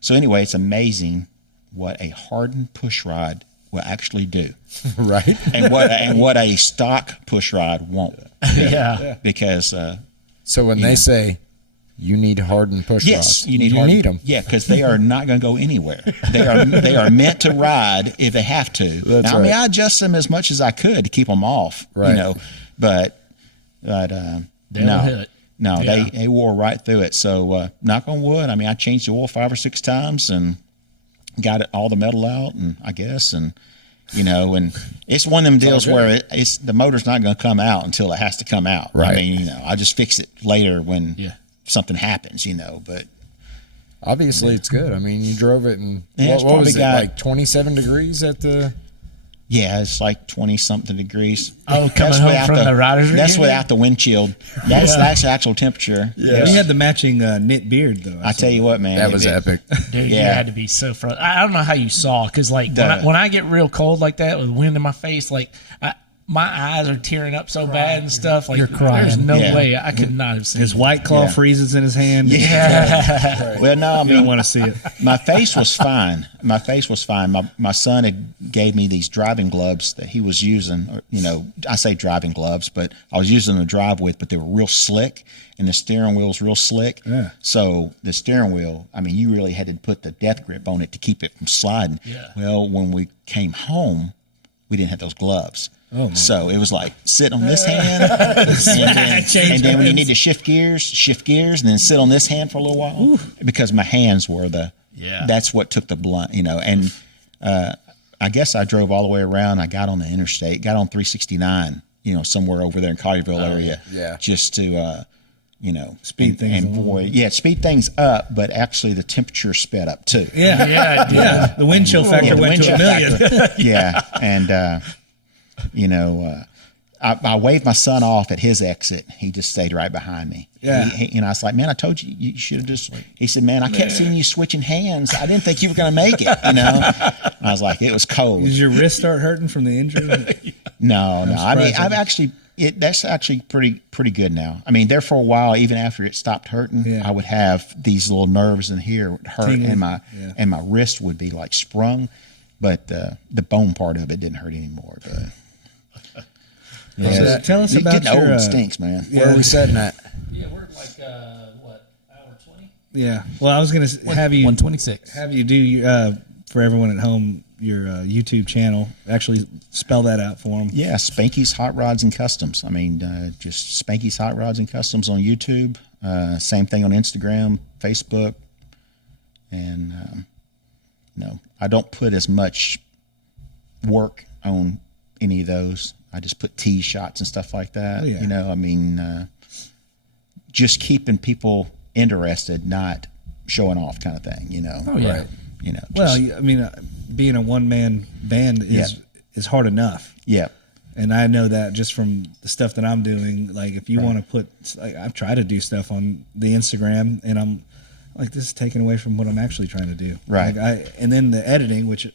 so anyway, it's amazing what a hardened push rod will actually do, Right. and what a stock push rod won't. Yeah. Because So when they say you need hardened push yes, rods, you need them. Yeah, because they are not going to go anywhere. They are meant to ride if they have to. That's now, I mean, right. I adjust them as much as I could to keep them off. Right. But They'll no, hit. no, Yeah. they wore right through it. So knock on wood. I mean, I changed the oil 5 or 6 times and got all the metal out, and I guess, and you know, and it's one of them deals where it's the motor's not going to come out until it has to come out. Right. I mean, you know, I just fix it later when Yeah. something happens, you know, but Obviously, it's good. I mean, you drove it, and Yeah, it's what was probably it, got- like 27 degrees at the... yeah, it's like 20 something degrees. Oh, coming home without from the riders' That's reunion? without the windshield. That's the actual temperature. Yeah. You had the matching knit beard though. I tell you what, man. That was it- epic. Dude, you Yeah. had to be so frustrated. I don't know how you saw, because like The- when I get real cold like that with wind in my face, like my eyes are tearing up so bad and stuff. Like You're crying. there's no Yeah. way I could not have seen His it. white claw Yeah. freezes in his hand. Well, no, I You don't mean, want to see it. my face was fine. My face was fine. My son had gave me these driving gloves that he was using. Or, you know, I say driving gloves, but I was using them to drive with, but they were real slick, and the steering wheel's real slick. Yeah. So the steering wheel, I mean, you really had to put the death grip on it to keep it from sliding. Yeah. Well, when we came home, we didn't have those gloves. Oh, man. So it was like sit on this hand, and then when you need to shift gears, and then sit on this hand for a little while because my hands were Yeah. that's what took the blunt, you know. And I guess I drove all the way around. I got on the interstate, got on 369, you know, somewhere over there in Collierville area, Yeah. just to you know, Speed things and along. boy, yeah, speed things up, but actually the temperature sped up too. Yeah. Yeah, dude. Yeah. The wind chill factor Yeah, the went wind to a chill million. factor. Yeah, and you know, I waved my son off at his exit. He just stayed right behind me. Yeah. And I was like, man, I told you, you should have just. He said, man, I kept seeing you switching hands. I didn't think you were going to make it. You know, I was like, it was cold. Did your wrist start hurting from the injury? No. I mean, surprised. I've actually. That's actually pretty good now. I mean, there for a while, even after it stopped hurting, Yeah. I would have these little nerves in here would hurt, Tingling. and my wrist would be like sprung, but the bone part of it didn't hurt anymore. But So tell us about getting your. old stinks, man. Where are we setting at? Yeah, we're like hour 20? Yeah. Well, I was going to have you 126. have you do for everyone at home your YouTube channel. Actually, spell that out for them. Yeah, Spanky's Hot Rods and Customs. I mean, just Spanky's Hot Rods and Customs on YouTube. Same thing on Instagram, Facebook, and no, I don't put as much work on any of those. I just put tee shots and stuff like that. Oh, yeah. You know, I mean, just keeping people interested, not showing off, kind of thing. You know. Oh, yeah. Right. You know. Well, just- I mean, being a one man band is hard enough. yeah. And I know that just from the stuff that I'm doing. Like, if you want to put, like, I've tried to do stuff on the Instagram, and I'm like, this is taken away from what I'm actually trying to do. Right. And then the editing, which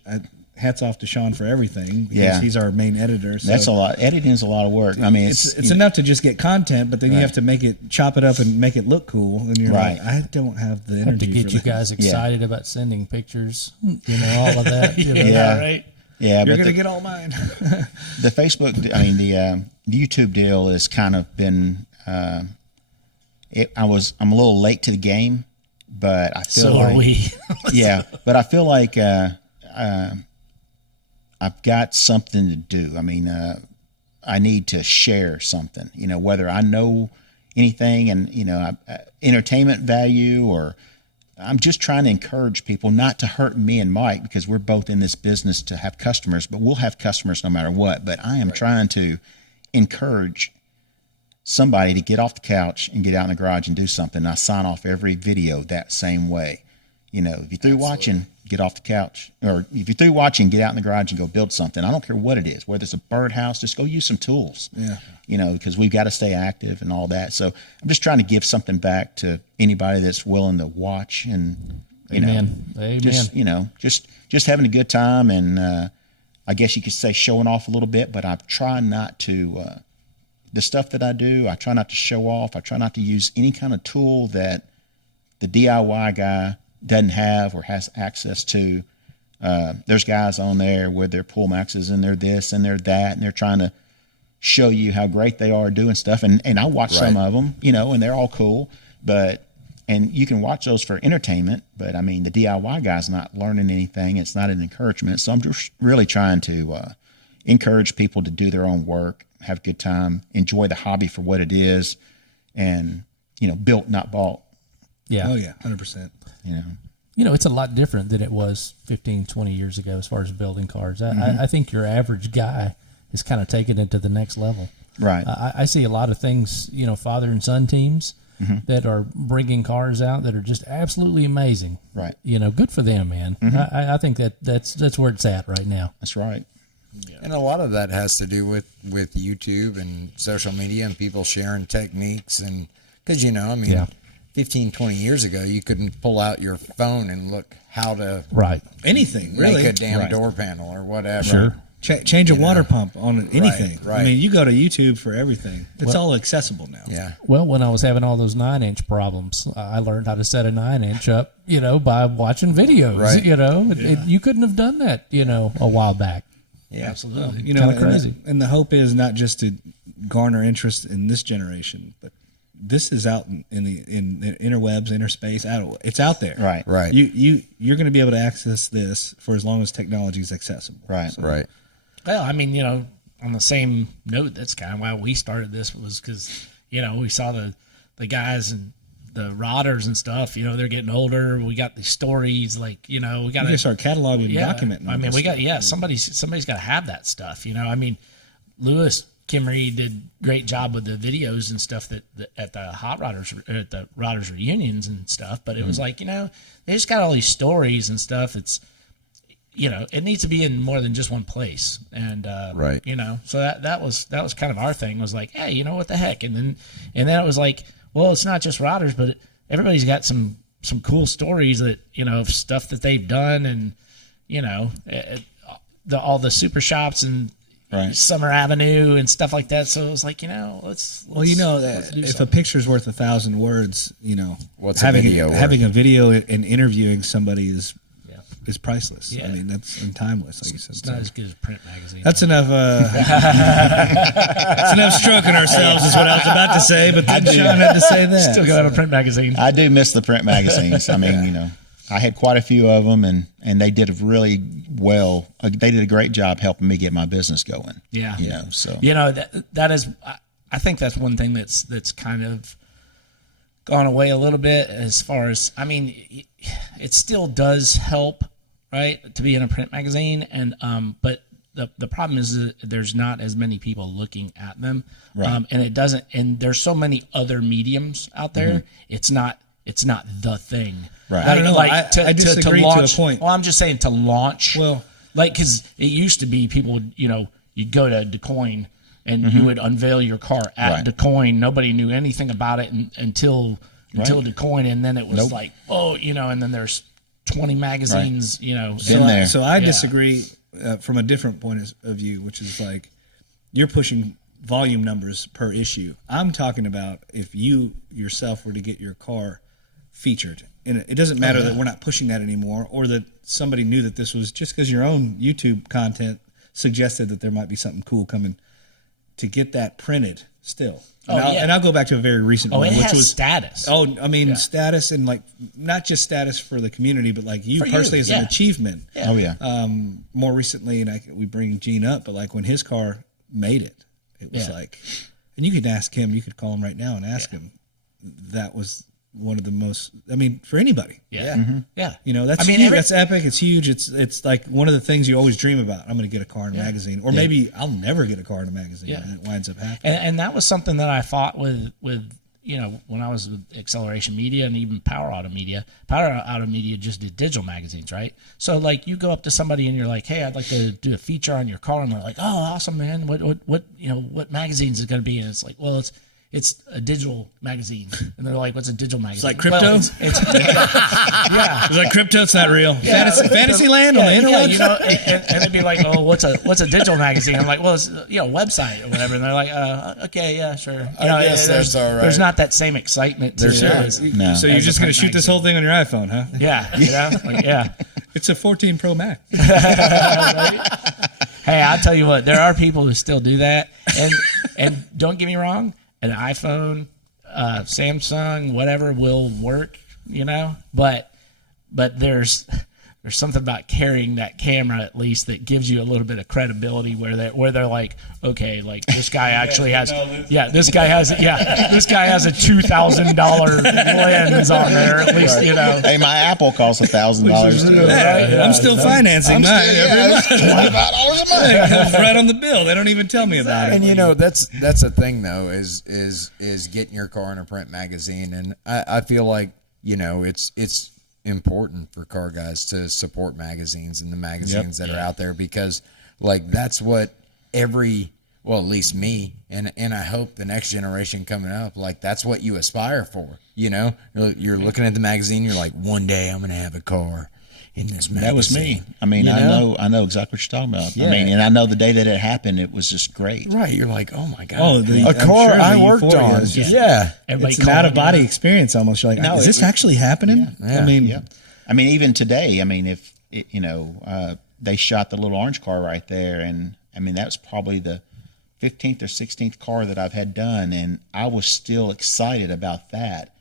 hats off to Sean for everything, because Yeah. he's our main editor. So That's a lot. Editing is a lot of work. I mean, It's you know, enough to just get content, but then you Right. have to chop it up and make it look cool. And you're Right. like, I don't have the Have energy to get for you that. guys excited about sending pictures, you know, all of that. You know. Yeah. Right? yeah, You're but gonna get all mine. the Facebook, I mean, the YouTube deal has kind of been. I'm a little late to the game, but I feel So like are we. yeah, but I feel like I've got something to do. I mean, I need to share something. You know, whether I know anything, and you know, entertainment value, or I'm just trying to encourage people not to hurt me and Mike, because we're both in this business to have customers, but we'll have customers no matter what. But I am trying to encourage somebody to get off the couch and get out in the garage and do something. I sign off every video that same way. You know, if you're through watching, get off the couch. Or if you're through watching, get out in the garage and go build something. I don't care what it is, whether it's a birdhouse, just go use some tools. Yeah. You know, because we've got to stay active and all that. So I'm just trying to give something back to anybody that's willing to watch, and you Amen. know, Amen. just you know, just having a good time, and I guess you could say showing off a little bit. But I try not to. The stuff that I do, I try not to show off. I try not to use any kind of tool that the DIY guy doesn't have or has access to. There's guys on there with their pull maxes and they're this and they're that, and they're trying to show you how great they are doing stuff. And I watch some of them, you know, and they're all cool, and you can watch those for entertainment, but I mean, the DIY guy's not learning anything. It's not an encouragement. So I'm just really trying to encourage people to do their own work, have a good time, enjoy the hobby for what it is, and, you know, built, not bought, Yeah. Oh yeah, 100%. you know. it's a lot different than it was 15, 20 years ago as far as building cars. I think your average guy is kind of taken it to the next level. Right. I see a lot of things, father and son teams that are bringing cars out that are just absolutely amazing. Right. Good for them, man. I think that's where it's at right now. That's right. And a lot of that has to do with YouTube and social media and people sharing techniques. And because, 15, 20 years ago, you couldn't pull out your phone and look how to anything, make really. a damn door panel or whatever. Sure. Change a water pump on anything. Right. I mean, you go to YouTube for everything. It's all accessible now. Yeah. Well, when I was having all those 9-inch problems, I learned how to set a 9-inch up, by watching videos. Right. You couldn't have done that, a while back. Yeah. Absolutely. Kinda crazy. And the hope is not just to garner interest in this generation, but this is out in the interwebs, interspace. It's out there. Right. Right. You're going to be able to access this for as long as technology is accessible. Right. Right. Well, I mean, on the same note, that's kind of why we started this, was because, we saw the guys and the rodders and stuff, they're getting older. We got these stories, like, we got to start cataloging and documenting. I mean, somebody's got to have that stuff, I mean, Lewis Kimmery did a great job with the videos and stuff that at the at the Rodders reunions and stuff, but it was like, they just got all these stories and stuff. It's, it needs to be in more than just one place. And, Right. so that was kind of our thing, was like, hey, what the heck? And then it was like, well, it's not just Rodders, but everybody's got some cool stories that, of stuff that they've done, and, all the super shops and Summer Avenue and stuff like that. So it was like, let's Well, that if something. a picture's worth 1,000 words, What's a having video worth? having a video and interviewing somebody is priceless. Yeah. I mean, that's and timeless, like you said. It's not as good as print magazine. That's enough. That's enough stroking ourselves, is what I was about to say. But then Sean had to say that. Still got a print magazine. I do miss the print magazines. I mean, I had quite a few of them, and they did really well. They did a great job helping me get my business going. Yeah. So that is, I think that's one thing that's kind of gone away a little bit, as far as, I mean, it still does help, right, to be in a print magazine, and but the problem is that there's not as many people looking at them, Right. And it doesn't, and there's so many other mediums out there. It's not the thing. Right. I don't know. Like I disagree to a launch, point. Well, I'm just saying to launch. Well, like, because it used to be people would, you'd go to DeCoin and you would unveil your car at Right. DeCoin. Nobody knew anything about it until DeCoin, and then it was like, oh, and then there's 20 magazines, Been there. So I disagree from a different point of view, which is like you're pushing volume numbers per issue. I'm talking about if you yourself were to get your car featured. And it doesn't matter that we're not pushing that anymore, or that somebody knew that this was just because your own YouTube content suggested that there might be something cool coming, to get that printed still. And I'll go back to a very recent one, it which has was status. Oh, I mean, status, and like not just status for the community, but like you For you, personally as an yeah. achievement. Yeah. Oh yeah. More recently, and we bring Gene up, but like when his car made it, it was like, and you could ask him, you could call him right now and ask him. That was one of the most. I mean, for anybody. Yeah. Yeah. That's huge. That's epic. It's huge. It's like one of the things you always dream about. I'm going to get a car in a magazine, or maybe I'll never get a car in a magazine, and it winds up happening. And that was something that I fought with when I was with Acceleration Media and even Power Auto Media. Power Auto Media just did digital magazines, right? So like you go up to somebody and you're like, hey, I'd like to do a feature on your car, and they're like, oh, awesome, man. What magazines is it going to be? And it's like, well, it's a digital magazine. And they're like, what's a digital magazine? It's like crypto? Well, it's yeah. It's like crypto. It's not real. Yeah. Fantasy land on the internet. And they'd be like, "Oh, what's a digital magazine?" I'm like, "Well, it's website or whatever." And they're like, "Okay, yeah, sure." I guess that's all right. There's not that same excitement. To No. So you're just going to shoot this whole thing on your iPhone, huh? Yeah. It's a 14 Pro Max. Hey, I'll tell you what. There are people who still do that, and don't get me wrong, an iPhone, Samsung, whatever will work, but there's there's something about carrying that camera at least that gives you a little bit of credibility where they're like, okay, like this guy actually has, this guy has a $2,000 lens on there, at least, you know. Hey, my Apple costs $1,000 too. Hey, I'm still financing mine every month. $25 a month. It's right on the bill. They don't even tell me about it. And you know, that's the thing though, is getting your car in a print magazine. And I feel like, you know, it's important for car guys to support magazines and the magazines that are out there, because like that's what at least me and I hope the next generation coming up, like that's what you aspire for. You know, you're looking at the magazine, you're like, one day I'm gonna have a car in this magazine. That was me. I mean, I know exactly what you're talking about. Yeah. I mean, and I know the day that it happened, it was just great. Right, you're like, oh my god, Oh, a I'm car sure the I worked euphoria on. is just- Yeah, Everybody It's an out of body calling, experience almost. You're like, No, is this actually happening? Yeah. I mean, I mean, even today, I mean, if it, they shot the little orange car right there, and I mean that was probably the 15th or 16th car that I've had done, and I was still excited about that.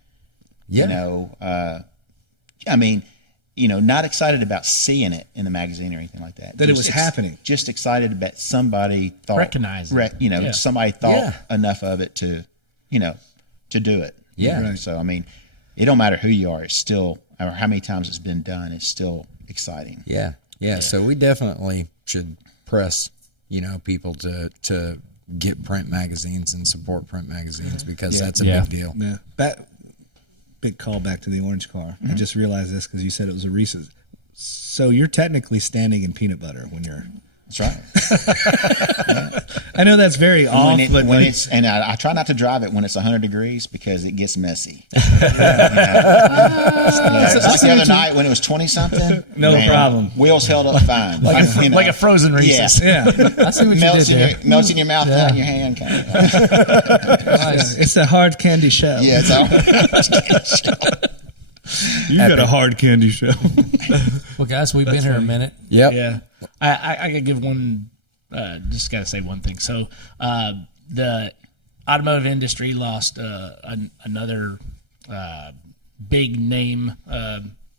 yeah. You know, I mean, not excited about seeing it in the magazine or anything like that. That it was happening. Just excited that somebody thought, Recognized it. Yeah. somebody thought Yeah. enough of it to do it. Yeah. Right. So I mean, it don't matter who you are. It's still, or how many times it's been done. It's still exciting. Yeah. So we definitely should press, people to get print magazines and support print magazines, because that's a big deal. Yeah. Big call back to the orange car. I just realized this because you said it was a Reese's. So you're technically standing in peanut butter when you're. That's right. I know that's very off, but when like, it's, and I try not to drive it when it's 100 degrees because it gets messy. It's like the other night when it was 20 something. No problem. Wheels held up fine. like a frozen Reese's. yeah, I see what you melts did there. melts in your mouth, Yeah. not in your hand. Kind of. Nice. it's a hard candy shell. Yeah, it's all. You got a hard candy shell. Well, guys, we've been here a minute. Yep. Yeah. I could give one, just got to say one thing. So the automotive industry lost another big name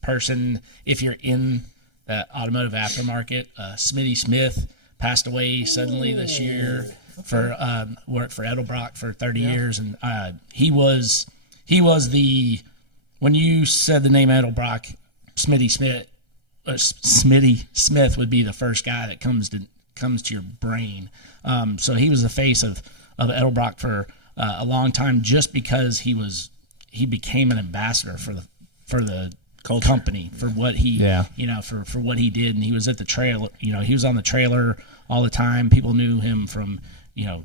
person. If you're in the automotive aftermarket, Smitty Smith passed away suddenly this year. Worked for Edelbrock for 30 years, and he was the, when you said the name Edelbrock, Smitty Smith would be the first guy that comes to your brain. So he was the face of Edelbrock for a long time, just because he became an ambassador for the company, for what he for what he did. And he was at the trailer, he was on the trailer all the time. People knew him from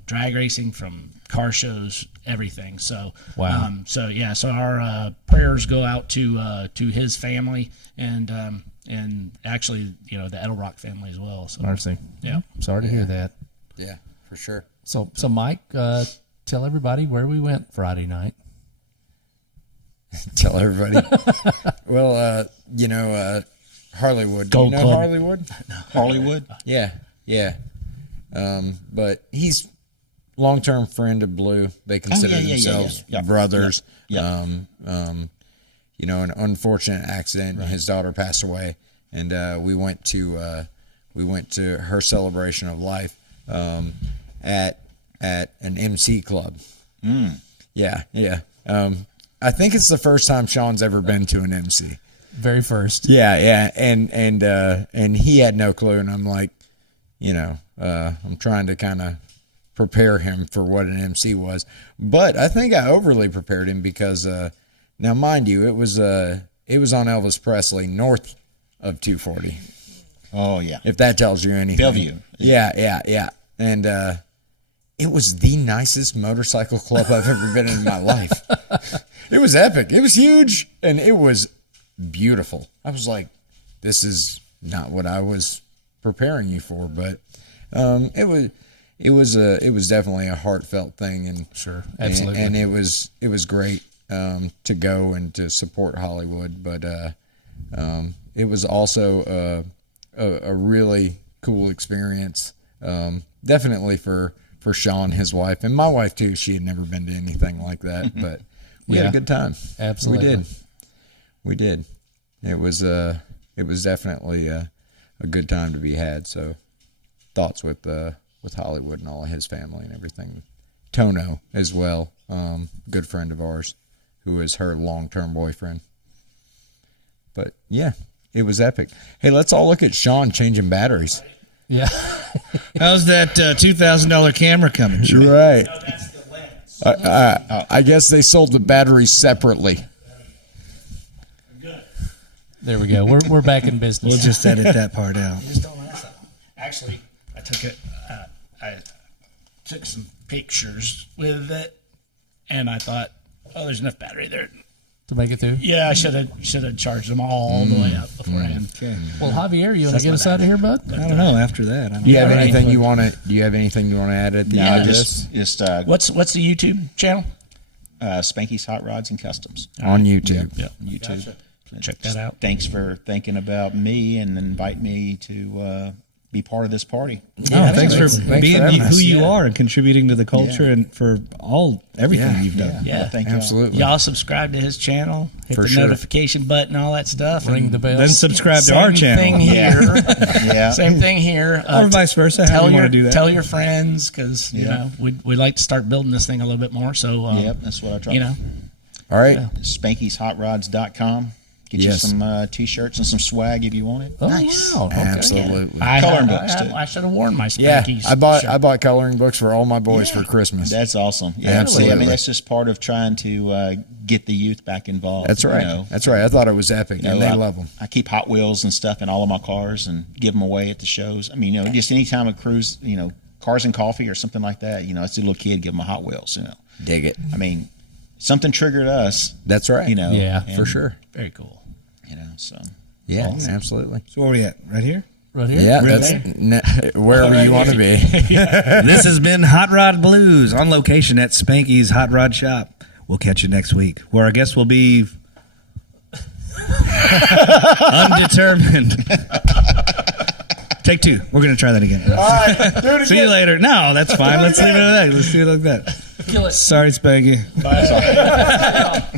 drag racing, from car shows, everything. So Wow. So our prayers go out to his family, and actually the Edelbrock family as well. So Mercy. yeah. Sorry to hear that. Yeah, for sure. So Mike, tell everybody where we went Friday night. Tell everybody. Well, Harleywood. Do you Gold know Club. Harleywood? Hollywood. Yeah. But he's long-term friend of Blue. They consider themselves yeah. brothers. Yeah. An unfortunate accident. His daughter passed away, and we went to her celebration of life at an MC club. Yeah. I think it's the first time Sean's ever been to an MC. Very first. Yeah, and he had no clue, and I'm like, I'm trying to kind of prepare him for what an MC was, but I think I overly prepared him because now, mind you, it was on Elvis Presley north of 240. Oh yeah. If that tells you anything. Bellevue. Yeah, and it was the nicest motorcycle club I've ever been in my life. It was epic. It was huge, and it was beautiful. I was like, this is not what I was preparing you for, but it was definitely a heartfelt thing, and Sure, absolutely. and it was great to go and to support Hollywood, but it was also a really cool experience, definitely for Sean, his wife, and my wife too. She had never been to anything like that, but we had a good time. Absolutely. We did. It was it was definitely a good time to be had. So thoughts with Hollywood and all of his family and everything. Tono as well, good friend of ours, who is her long-term boyfriend. But yeah, it was epic. Hey, let's all look at Sean changing batteries. Yeah. How's that $2,000 camera coming? Right. No, that's the lens. I guess they sold the batteries separately. Good. There we go. We're back in business. We'll just edit that part out. Just don't ask that. Actually, I took some pictures with it, and I thought, oh, there's enough battery there. to make it through. Yeah, I should have charged them all the way up beforehand. Okay. Well, Javier, you want to get us out of here, bud? I don't know. After that, I don't Do you know. have anything you want to? Do you have anything you want to add at the end of this? Just What's the YouTube channel? Spanky's Hot Rods and Customs. On YouTube. Yeah. YouTube. Gotcha. Check that out. Thanks for thinking about me and inviting me to be part of this party. No, thanks for being having who us. you Yeah. are and contributing to the culture and for everything Yeah. you've done. Yeah. Well, thank y'all. Absolutely. Y'all subscribe to his channel, hit For the sure. notification button, all that stuff. Ring and the bell. Then subscribe to same our channel. thing here. Yeah. Same thing here. Or vice versa, however you wanna do that. Tell your friends because you Yeah. know we'd like to start building this thing a little bit more. So Yep, that's what I try. you know, All right. Spanky'sHotRods.com. Get Yes. you some T-shirts and some swag if you want it. Oh, Nice. wow. Okay. Absolutely. Coloring books, too. I should have worn my Yeah, Spankies. I bought shirt. coloring books for all my boys for Christmas. That's awesome. Yeah, Absolutely. See, I mean, that's just part of trying to get the youth back involved. That's right. You know? That's right. I thought it was epic, You know, and they I, love them. I keep Hot Wheels and stuff in all of my cars and give them away at the shows. I mean, you know, just anytime a cruise, you know, cars and coffee or something like that, you know, it's a little kid, give them a Hot Wheels, you know. Dig it. I mean, something triggered us, That's right. you know. Yeah, and, for sure. Very cool. You know, so. Yeah, absolutely. So where are we at? Right here? Right here? Yeah, Really? that's wherever you want to be. This has been Hot Rod Blues on location at Spanky's Hot Rod Shop. We'll catch you next week, where our guest will be undetermined. Take two. We're going to try that again. See you later. No, that's fine. Let's leave it at that. Let's do it like that. Kill it. Sorry, Spanky. Bye.